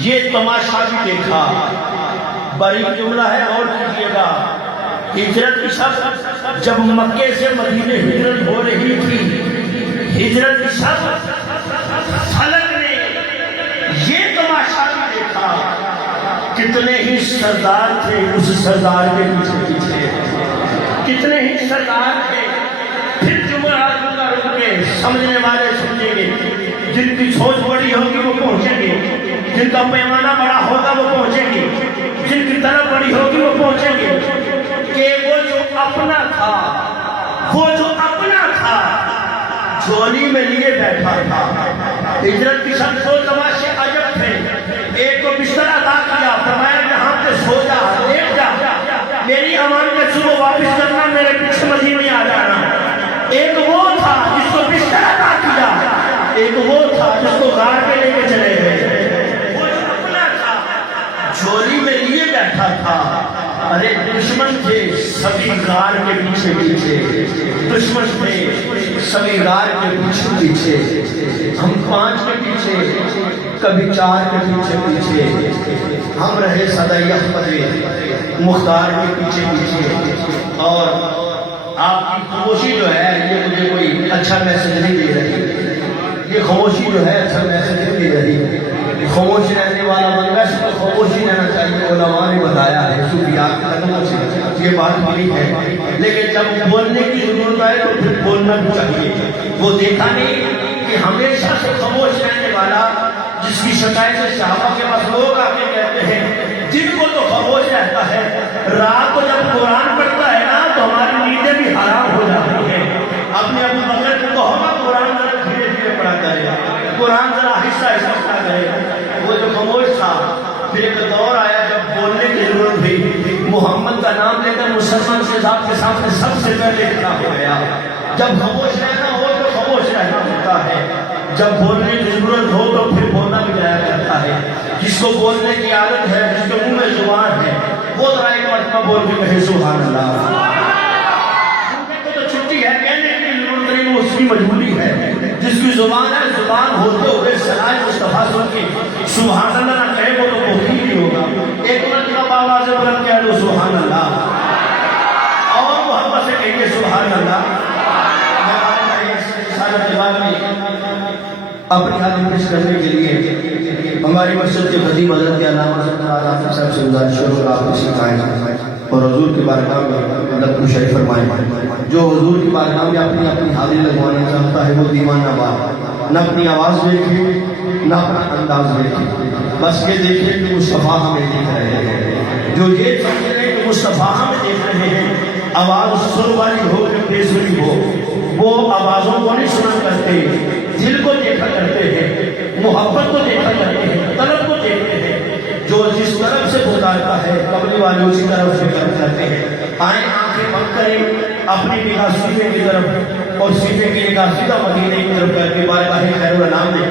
یہ تماشا بھی دیکھا. باریک جملہ ہے اور کیجئے گا. ہجرت کی شب جب مکے سے مدینے ہجرت ہو رہی تھی، ہجرت کی شب فلک نے یہ تماشا بھی دیکھا. کتنے ہی سردار تھے اس سردار کے پیچھے پیچھے، کتنے ہی سردار تھے. پھر جمعرات کا رک کے سمجھنے والے سمجھیں گے، جن کی سوچ بڑی ہوگی وہ پہنچیں گے، جن کا پیمانہ بڑا ہوگا وہ پہنچیں گے، جن کی طلب بڑی ہوگی وہ پہنچیں گے. کہ وہ جو اپنا تھا، وہ جو اپنا تھا جھولی میں لیے بیٹھا تھا. ہجرت کی سب سو تماشے عجب تھے. ایک کو بستر عطا کیا، فرمایا یہاں پہ سو جا، لیٹ جا، میری امانت صبح واپس کرنا، میرے پیچھے مدینے آ جانا. ایک وہ تھا جس کو بستر عطا کیا، ایک وہ تھا جس کو غار پہ لے کے چلے گئے. وہ جو اپنا تھا جھولی میں لیے بیٹھا تھا. ارے دشمن تھے سبھی غار کے پیچھے پیچھے، دشمن تھے سبھی غار کے پیچھے پیچھے. ہم 5 کے پیچھے کبھی 4 کے پیچھے پیچھے ہم رہے سدائی احمد مختار کے پیچھے پیچھے. اور آپ کی خاموشی جو ہے یہ مجھے کوئی اچھا میسج نہیں دے رہی. یہ خاموشی جو ہے اچھا میسج نہیں دے رہی. خاموش رہنے والا بندہ اس کو خاموشی رہنا چاہیے. علماء نے بتایا ہے صوفیاء کے قدموں سے یہ بات بڑی ہے. لیکن جب بولنے کی ضرورت آئے تو پھر بولنا بھی چاہیے. وہ دیکھا نہیں کہ ہمیشہ سے خاموش رہنے والا جس کی شکایت سے صحابہ کے پاس لوگ آ کے کہتے ہیں جن کو تو خاموش رہتا ہے، رات کو جب قرآن پڑھتا ہے نا تو ہماری نیندیں بھی حرام ہو جاتی ہیں. اپنے ابو بکر کو کہو نا قرآن ذرا دھیرے دھیرے پڑھا کرے، قرآن ذرا آہستہ آہستہ پڑھا کرے. وہ جو خاموش تھا پھر ایک دور آیا جب بولنے کی ضرورت ہوئی. محمد کا نام لے کر مسلمان شہزاد کے سامنے سب سے پہلے کھڑا ہو گیا. جب خاموش رہنا ہو تو خاموش رہنا ہوتا ہے، جب بولنے کی ضرورت ہو تو پھر بولنا بھی جایا کرتا ہے. جس کو بولنے کی عادت ہے، جس کے منہ میں زبان ہے، وہ ذرا ایک مرتبہ بول کے کہے سبحان اللہ. تو چھٹی ہے، کہنے کی ضرورت نہیں، وہ اس کی مجبوری ہے. جس کی زبان ہے، زبان ہوتے ہوئے سنائے مصطفیٰ سن کے سبحان اللہ نہ کہے وہ تو وہی نہیں ہوگا. ایک مرتبہ آواز بلند کہہ دو سبحان اللہ، اور محبت سے کہیں گے سبحان اللہ. اپنی حاضر پیش کرنے کے لیے ہماری مسجد کے خطیب حضرت کے علامہ صاحب سے گزارش کروں آپ کو سکھائیں اور حضور کی بارگاہ میں لطف شریف فرمائیں. جو حضور کی بارگاہ میں اپنی اپنی حاضری لگوانا چاہتا ہے وہ دیوانہ بات، نہ اپنی آواز دیکھے نہ اپنا انداز دیکھے، بس یہ دیکھے کہ مصطفیٰ ہمیں دیکھ رہے ہیں. جو یہ سمجھ رہے ہیں کہ مصطفیٰ ہمیں دیکھ رہے ہیں، آواز سر والی ہو کہ بے سری ہو، وہ آوازوں کو نہیں سنا کرتے، دل کو دیکھا کرتے ہیں، محبت کو دیکھا کرتے ہیں، طلب کو دیکھتے ہیں. جو جس طرف سے پکارتا ہے قبلی والے اسی طرف سے کرتے ہیں. آئیں آنکھیں بند کریں، اپنی نگاہ سینے کی طرف اور سینے کی نگاہ سیدھا مدینے کی طرف کر کے بارگاہ خیر الانام دیں.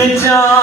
چشم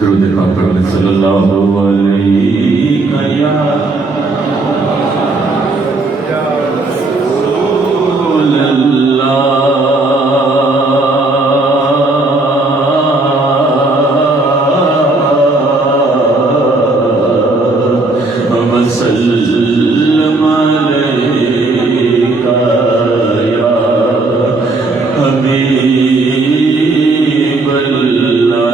درود پاک پر صلی اللہ علیہ یا رسول اللہ وسلم علیکہ یا حبیب اللہ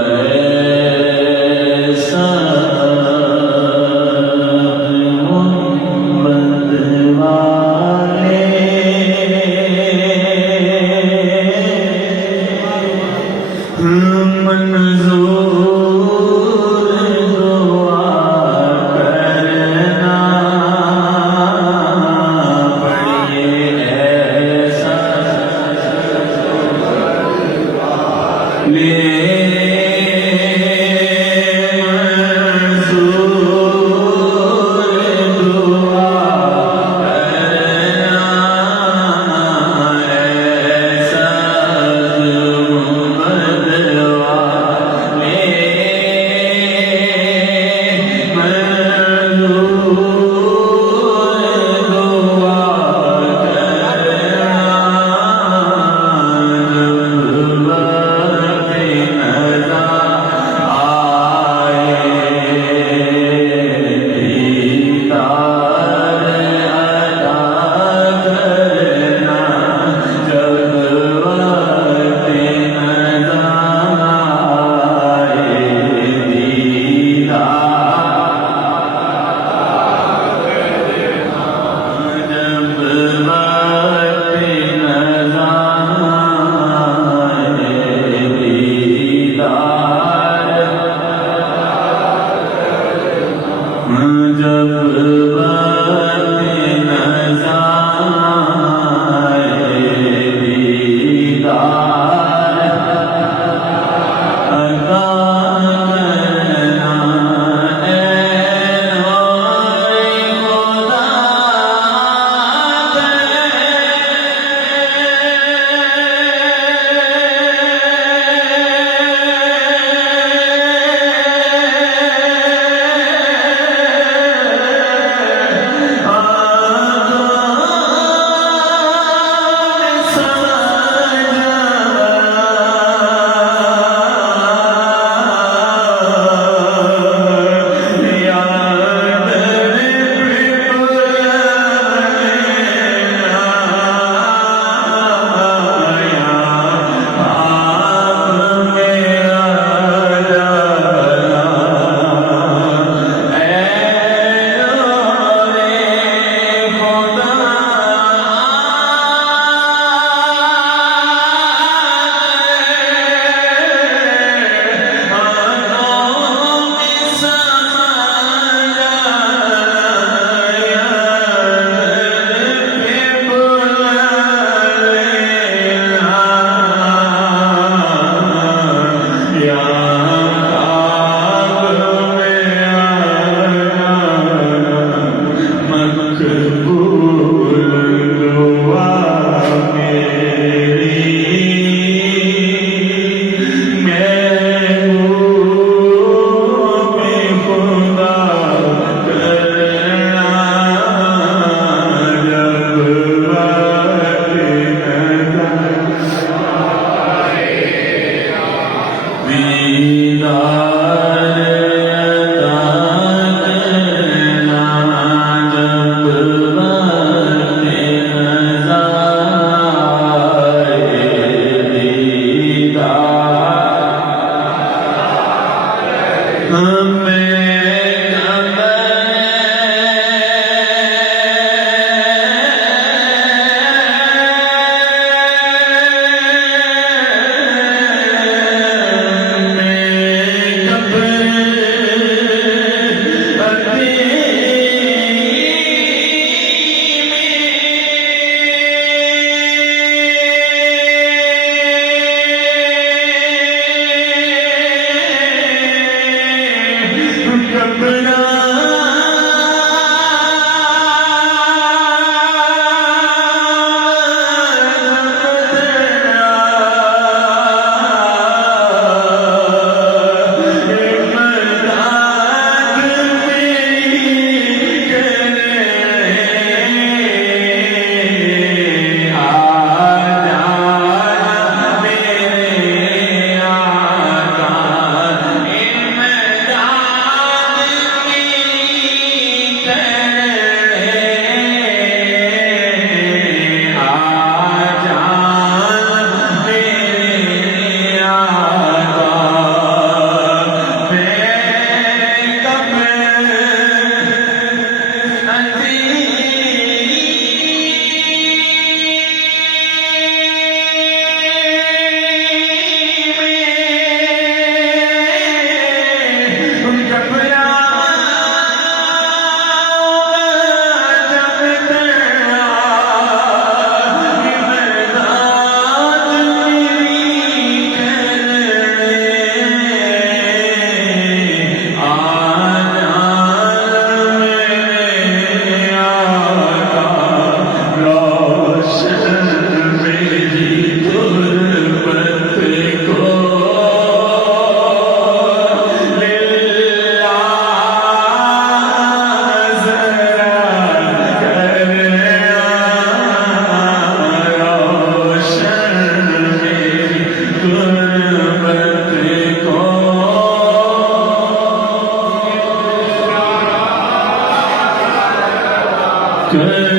چہرے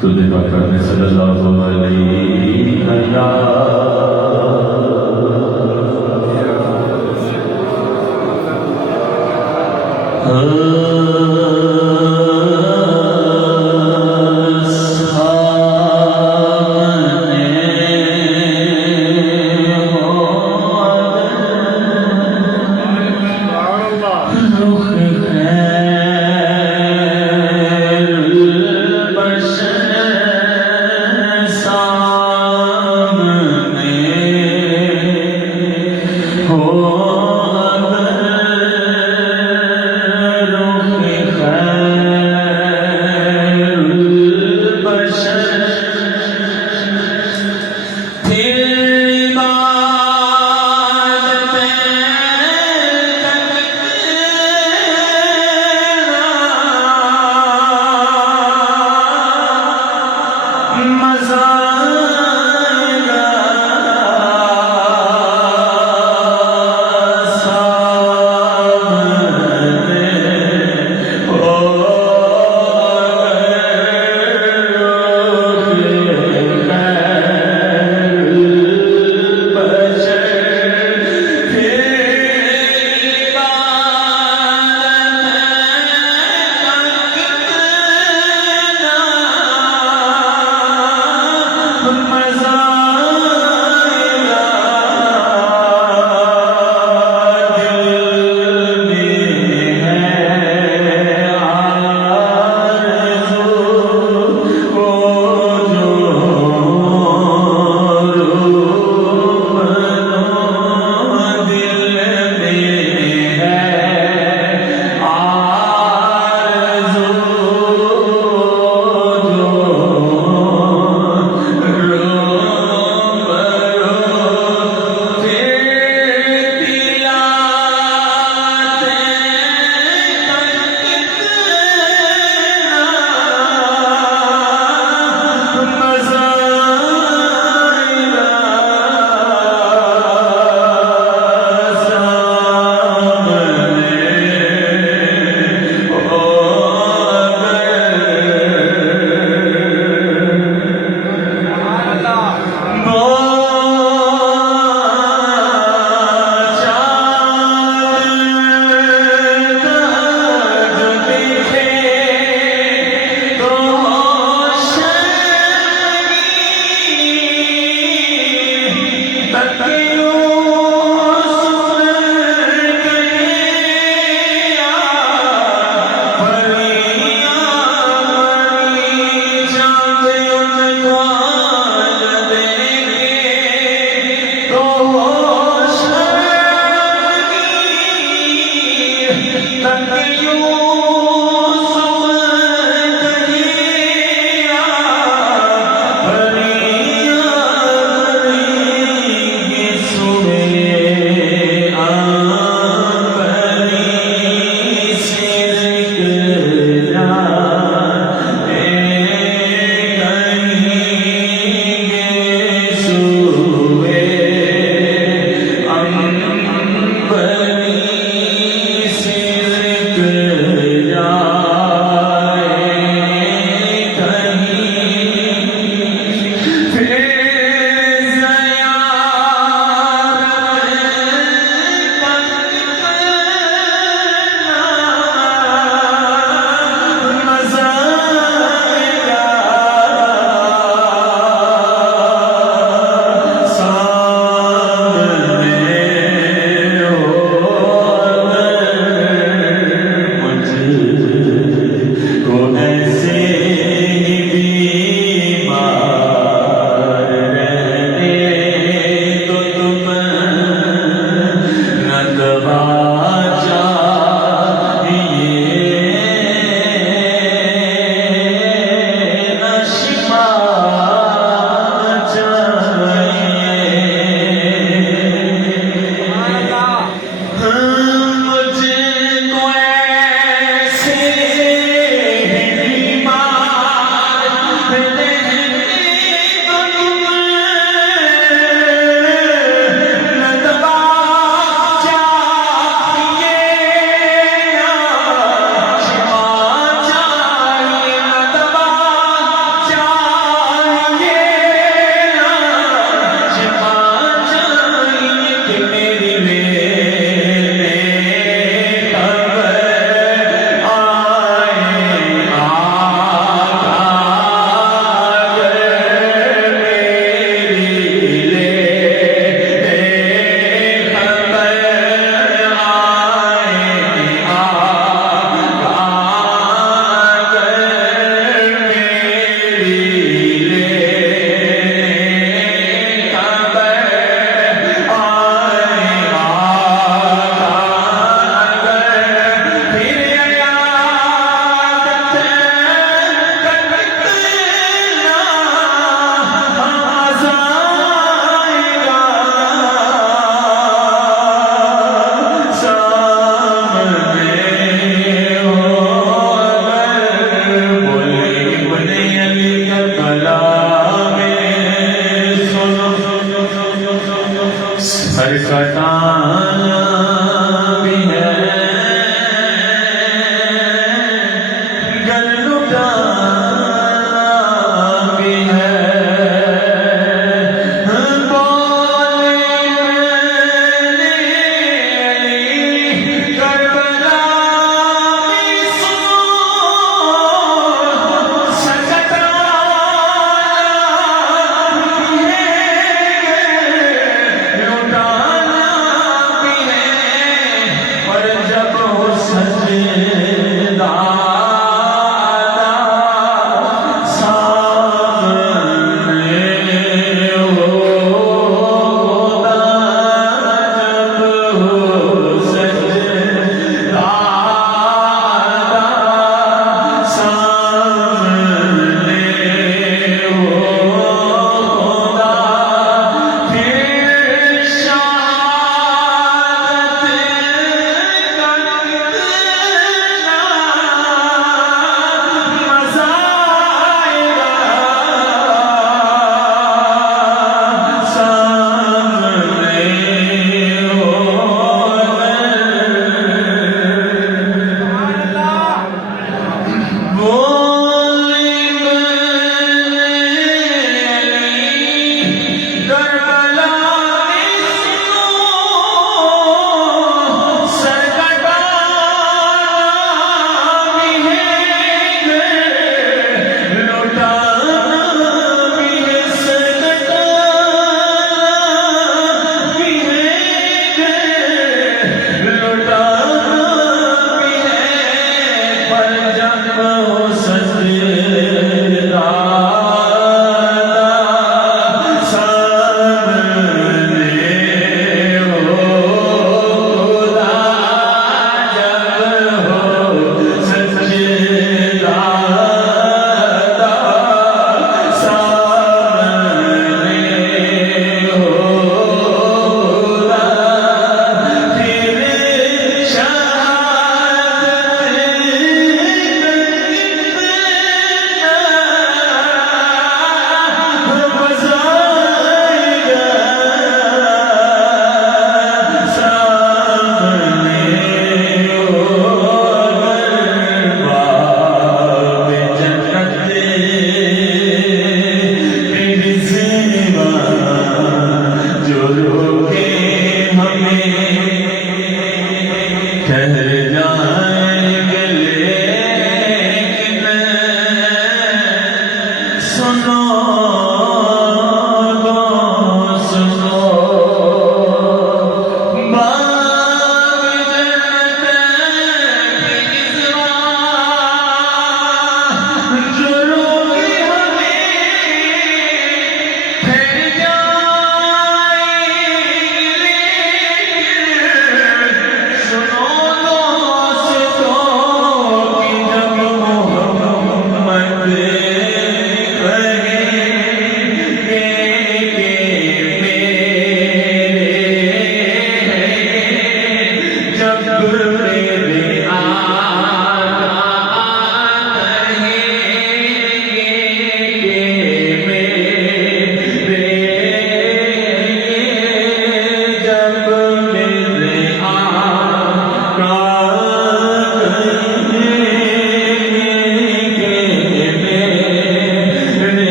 خود پاک میں صلی اللہ علیہ ہو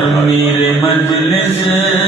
اور میرے مجلس وہ کہیں رات پر اے میرے امتیوں کہیں رات پر میرے امتی کے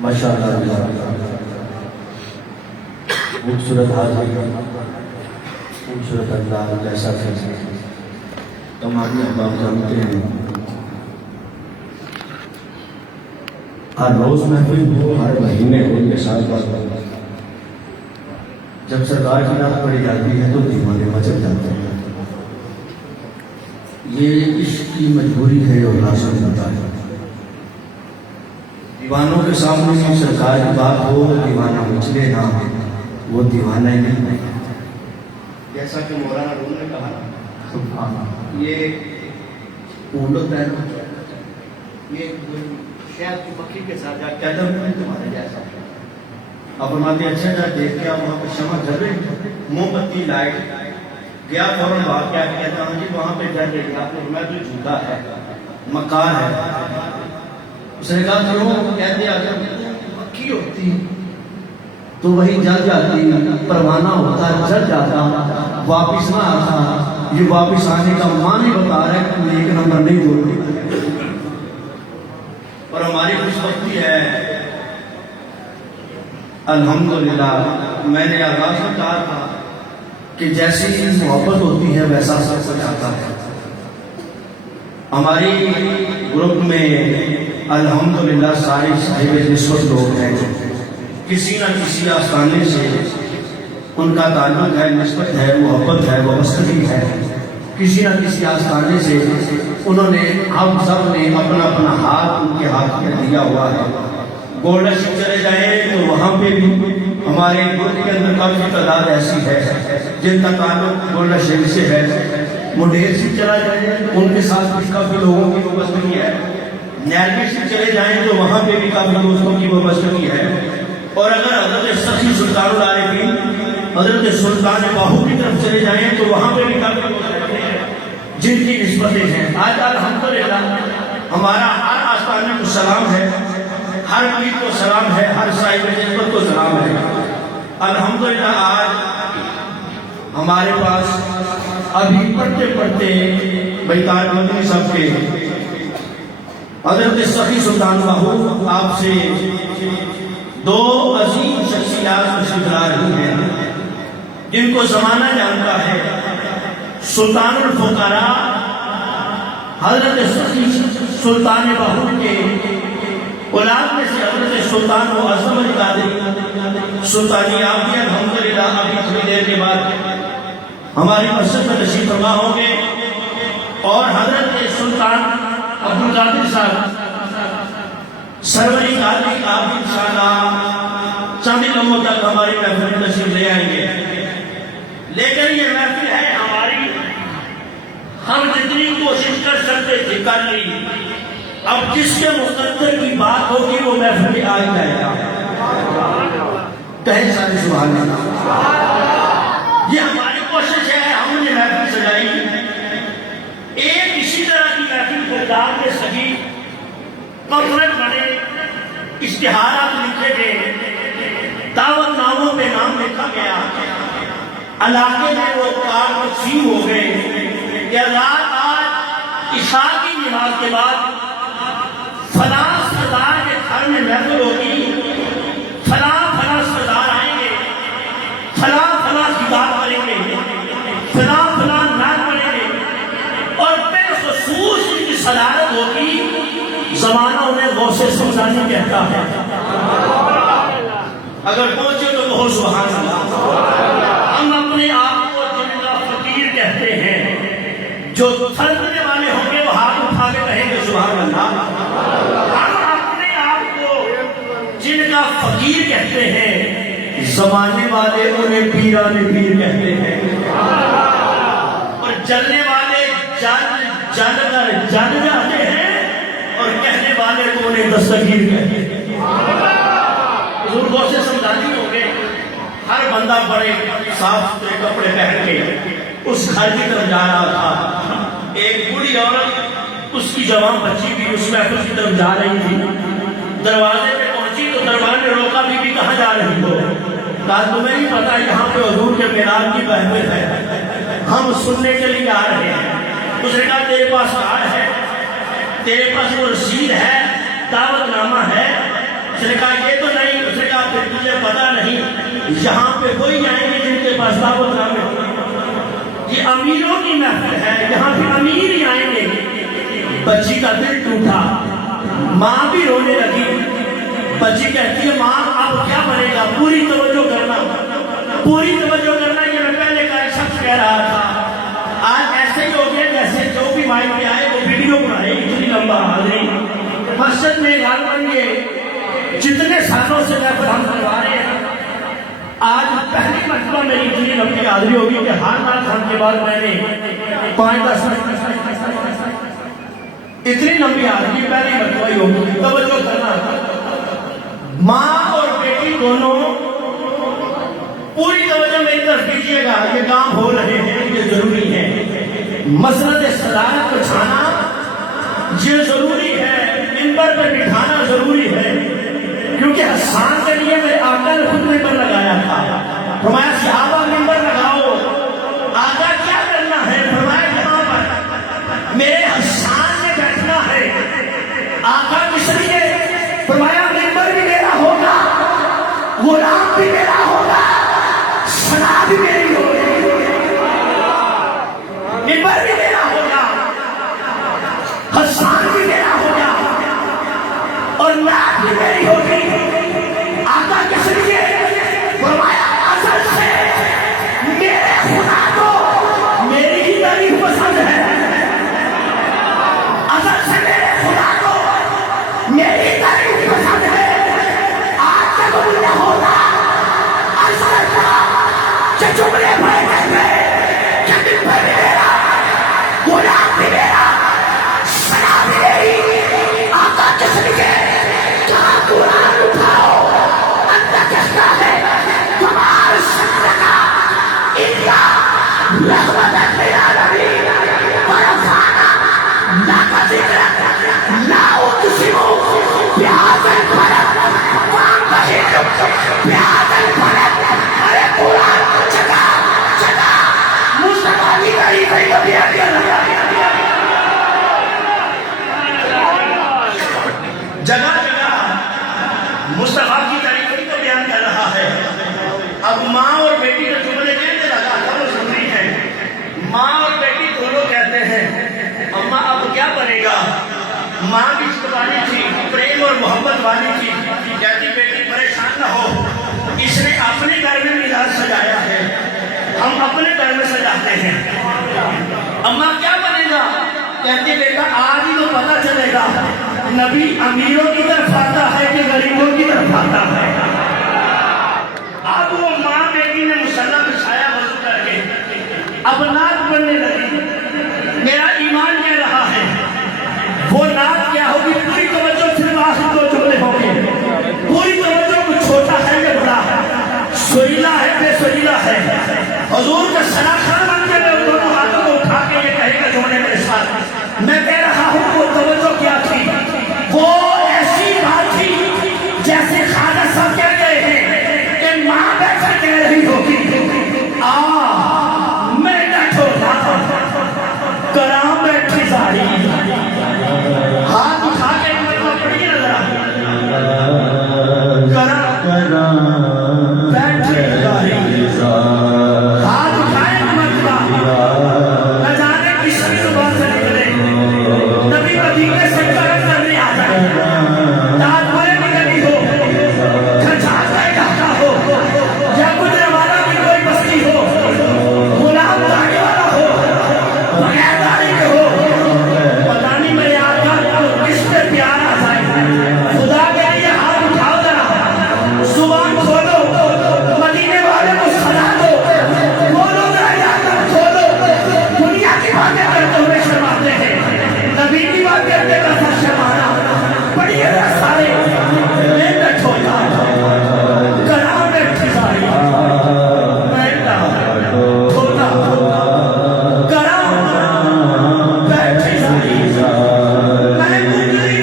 ماشاءاللہ خوبصورت حاضر خوبصورت انداز جیسا کہ تمام احباب جانتے ہیں ہر روز محفل ہو ہر مہینے ہو کے ساتھ بات ہو جب سرکار کی نعت پڑھی جاتی ہے تو دیوانے مچل جاتے ہیں یہ عشق کی مجبوری ہے اور لازم ہوتا ہے دیوانوں کے سامنے میں سرکار کی بات ہو دیوانہ مچلے نہ وہ دیوانہ ہی نہیں ہے جیسا کہ مولانا روم نے کہا یہ اونڈت ہے یہ شہد کی پکی کے ساتھ جا قدم میں تمہارے جیسا اب فرماتے اچھا جا دیکھ کے وہاں پہ شمع جل رہی موم بتی لائٹ گیا فوراً بات کیا کہتا ہوں جی وہاں پہ جل رہی آپ نے فرمایا تو جھوٹا ہے مکار ہے اس نے کہا کیوں کہتے اگر پکی ہوتی تو وہی جل جاتی پروانہ ہوتا جل جاتا واپس نہ آتا یہ واپس آنے کا معنی بتا رہا ہے کہ ایک نمبر نہیں بول رہی اور ہماری خوش بختی ہے الحمدللہ میں نے آغاز میں کہا تھا کہ جیسی محبت ہوتی ہے ویسا سب کچھ آتا ہے ہماری گروپ میں الحمدللہ سارے صاحب نسبت لوگ ہیں کسی نہ کسی آستانے سے ان کا تعلق ہے نسبت ہے محبت ہے وابستگی ہے کسی نہ کسی آستانے سے انہوں نے ہم سب نے اپنا اپنا ہاتھ ان کے ہاتھ میں دیا ہوا ہے گولڈن شپ چلے جائیں تو وہاں پہ بھی ہمارے گروپ کے اندر کافی تعداد ایسی ہے جن کا تعلق گولڈن شپ سے ہے مڈیر سے چلا جائے ان کے ساتھ بھی کافی لوگوں کی وابستگی ہے نیلوی سے چلے جائیں تو وہاں پہ بھی کافی دوستوں کی وابستگی ہے اور اگر حضرت سخی سلطان العارفین حضرت سلطان باہو کی طرف چلے جائیں تو وہاں پہ بھی کافی وابستگی ہے جن کی نسبتیں ہیں آج الحمدللہ ہمارا ہر آستانے کو سلام ہے ہر پیر کو سلام ہے ہر صاحب نسبت کو سلام ہے الحمدللہ آج ہمارے پاس ابھی پڑھتے پڑھتے بیتار مدنی صاحب کے حضرت سخی سلطان باہو آپ سے دو عظیم شخصیات تشریف لا رہی ہیں جن کو زمانہ جانتا ہے سلطان الفقراء حضرت سخی سلطان باہو کے اولاد میں سے حضرت سلطان و اعظم علی قادری سلطانی عابدی الحمدللہ ابھی تھوڑی دیر کے بعد ہماری مسجد میں تشریف فرما ہوں گے اور حضرت سلطان عبدالقادر صاحب سروری قادری آپ انشاءاللہ چند لمحوں تک ہماری محفل میں تشریف لے آئیں گے لیکن یہ محفل ہے ہماری ہم جتنی کوشش کر سکتے تھے کر لی. اب جس کے مقدر کی بات ہوگی وہ محفل میں آ جائے گا. کہیں سارے سبحان اللہ. یہ ہماری کوشش ہے, ہم نے محفل سجائی. ایک اسی طرح کی محفل کردار میں سجی, کانفرنس بنے, اشتہارات لکھے گئے, دعوت ناموں پہ نام لکھا گیا. علاقے میں وہ کار تقسیم ہو گئے کہ آج عشاء کی نماز کے بعد فلاں سردار کے گھر میں محفل ہوگی, فلاں سردار آئیں گے, فلاں کتاب پڑھیں گے, فلاں نعت پڑھیں گے, اور بالخصوص ان کی صدارت ہوگی. زمانہ انہیں غوث سمدانی کہتا ہے. اگر پہنچے تو بہت سبحان اللہ. ہم اپنے آپ کو جن کا فقیر کہتے ہیں, جو تھرکنے والے ہوں گے وہ ہاتھ اٹھا کے کہیں گے سبحان اللہ. ہم اپنے آپ کو جن کا فقیر کہتے ہیں, زمانے والے انہیں پیران پیر کہتے ہیں, اور جلنے والے جل کر جل جاتے ہیں, اور کہنے والے کو انہیں دستگیر کہتے ہیں. حضور غوث سمدانی ہو گئے. ہر بندہ بڑے صاف ستھرے کپڑے پہن کے اس گھر کی طرف جا رہا تھا. ایک بوڑھی عورت, اس کی جوان بچی بھی اس محفل کی طرف جا رہی تھی. دروازے پہ پہنچی تو دروازے نے روکا, بھی کہاں جا رہی ہو؟ کہا تمہیں نہیں پتا یہاں پہ حضور کے میلاد کی محفل ہے, ہم سننے کے لیے آ رہے ہیں. اس نے کہا تیرے پاس کارڈ ہے, تیرے پاس وہ رسید ہے, دعوت نامہ ہے؟ اس نے کہا یہ تو نہیں. اس نے کہا پھر تجھے پتا نہیں یہاں پہ وہی آئیں گے جن کے پاس دعوت نامے. یہ امیروں کی محفل ہے, یہاں پہ امیر ہی آئیں گے. بچی کا دل ٹوٹا, ماں بھی رونے لگی. بچی کہتی ہے ماں اب کیا بنے گا؟ پوری توجہ کرنا, پوری توجہ کرنا. یہ میں پہلے کا ایک شخص کہہ رہا تھا, آج ایسے ہی ہو گیا جیسے جو بھی مائک پہ آئے وہ ویڈیو بنائے. اتنی لمبا حاضری مسجد میں گھر بن گئے. جتنے سالوں سے میں ہم کروا رہے ہیں, آج پہلی مرتبہ میری اتنی لمبی حاضری ہوگی کہ ہر نال خان کے بعد میں نے 5-10 اتنی لمبی حاضری پہلی مرتبہ ہی ہوگی. توجہ کرنا, ماں اور بیٹی دونوں پوری توجہ میری طرف کیجیے گا. یہ کام ہو رہے ہیں, یہ ضروری ہے. مسند صدارت کو چھانا یہ ضروری ہے, منبر پر بٹھانا ضروری ہے, کیونکہ حسان کے لیے میرے آقا نے خود منبر لگایا تھا. فرمایا صحابہ منبر لگاؤ. آقا کیا کرنا ہے؟ فرمایا یہاں پر میرے حسان نے بیٹھنا ہے. آقا کس لیے؟ فرمایا منبر بھی میرا ہوگا, غلام بھی میرا ہوگا, سنا بھی میری ہوگی. منبر بھی میرا ہوگا, حسان بھی میرا ہوگا, اور نعت بھی میری ہوگی. آقا کس لیے؟ فرمایا ازل سے میرے خدا کو میری ہی تعریف پسند ہے. ازل سے میرے خدا کو میری ہی تعریف پسند ہے. آج تک مجھے ہوگا ازل کا کہ جملے بھر گئے کہ دن بھر بھی میرا, غلام بھی میرا, سنا بھی میری. آقا کس لیے؟ کہاں قرآن اٹھاؤ, اللہ کہتا ہے تمہارے صدقہ اِلَّا رحمتاً للعالمین ورفعنا لَكَ ذِكْرَكَ لَا أُقْسِمُ بِهَذَا الْبَلَدِ وَأَنتَ بِهَذَا الْبَلَدِ. ارے قرآن جگہ مصطفیٰ کی تعریف ہے. جگہ جگہ مصطفیٰ کی تعریف کو بیان کر رہا ہے. اب ماں اور بیٹی کا جملے کہنے لگا تھا, وہ ضروری ہے. ماں اور بیٹی دونوں کہتے ہیں اماں اب کیا بنے گا؟ ماں بھی والی تھی, پریم اور محبت والی تھی. کہتی بیٹی پریشان نہ ہو, اس نے اپنے گھر میں میلاد سجایا ہے, ہم اپنے گھر میں سجاتے ہیں. اماں کیا بنے گا؟ کہتی بیٹا آج ہی تو پتہ چلے گا نبی امیروں کی طرف آتا ہے کہ غریبوں کی طرف آتا ہے. اب وہ ماں بیٹی نے مصلی بچھایا وضو کر کے, اب نعت پڑھنے لگی. میرا میں کہہ رہا ہوں وہ توجہ کیا تھی؟ وہ ایسی بات تھی جیسے خالہ صاحب کہہ گئے ہیں کہ ماں بیٹھا کہہ رہی ہوگی میں بیٹھو کرام بیٹھی ساری ہاتھ اٹھا کے پڑھیے ذرا کرام بیٹھی ساری ہاتھ اٹھائے مرتبہ نہ جانے کس کی زبان سے نکلے نبی مدینے سے کرم کرنے آ جائے داد بڑے نکلی ہو کھچاتا ڈاکہ ہو یا گزرے والا بھی کوئی بستی ہو غلام داڑھی والا ہو بغیر داڑھی کے ہو پتہ نہیں میرے آقا کو کس پہ پیار آ جائے خدا کے لیے ہاتھ اٹھاؤ ذرا زبان کھولو مدینے والے کو سلا دو بولو ذرا یا کر کھولو دنیا کی باتیں کرتے ہوئے شرماتے ہیں نبی کی بات کرتے کا سا شرمانا پڑھیے ذرا سارے میں بیٹھو یا کرام بیٹھی ساری بیٹھا کھوتا کرام بیٹھی ساری میں مجری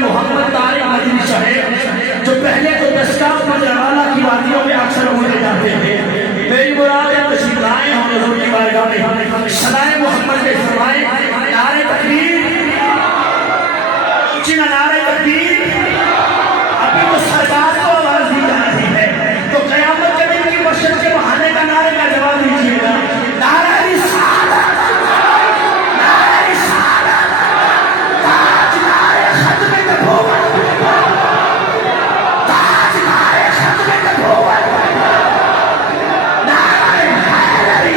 محمد طارق مدنی صاحب جو پہلے تو دستار مجروالا کی وادیوں میں اکثر ہونے جاتے ہیں، میری مراد ہے تشریف لائے ہونے حضور کی بارگاہ میں صدائے محمد کے فرمائے نعرہ تکبیر جنہ نعرہ تکبیر ابھی وہ سرکار کو آواز دی جا رہی ہے تو قیامت کے دن کی بشر کے بہانے کا نعرے کا جواب دیجیے گا نعرہ رسالت نعرہ رسالت تاج نعرہ ختم نبوت تاج نعرہ ختم نبوت نعرہ حیدری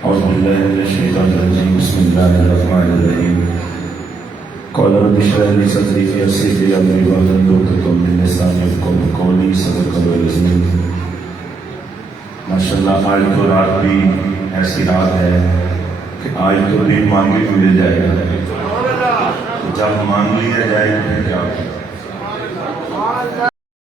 أعوذ بالله من الشيطان الرجيم بسم الله الرحمن الرحيم قال رب اشرح لي صدري ويسر لي أمري واحلل عقدة من لساني يفقهوا قولي صدق الله العظيم ماشاءاللہ آج تو رات بھی ایسی رات ہے کہ آج تو دن مانگے بھی مل جائے گا جب مانگ لیا جائے تو کیا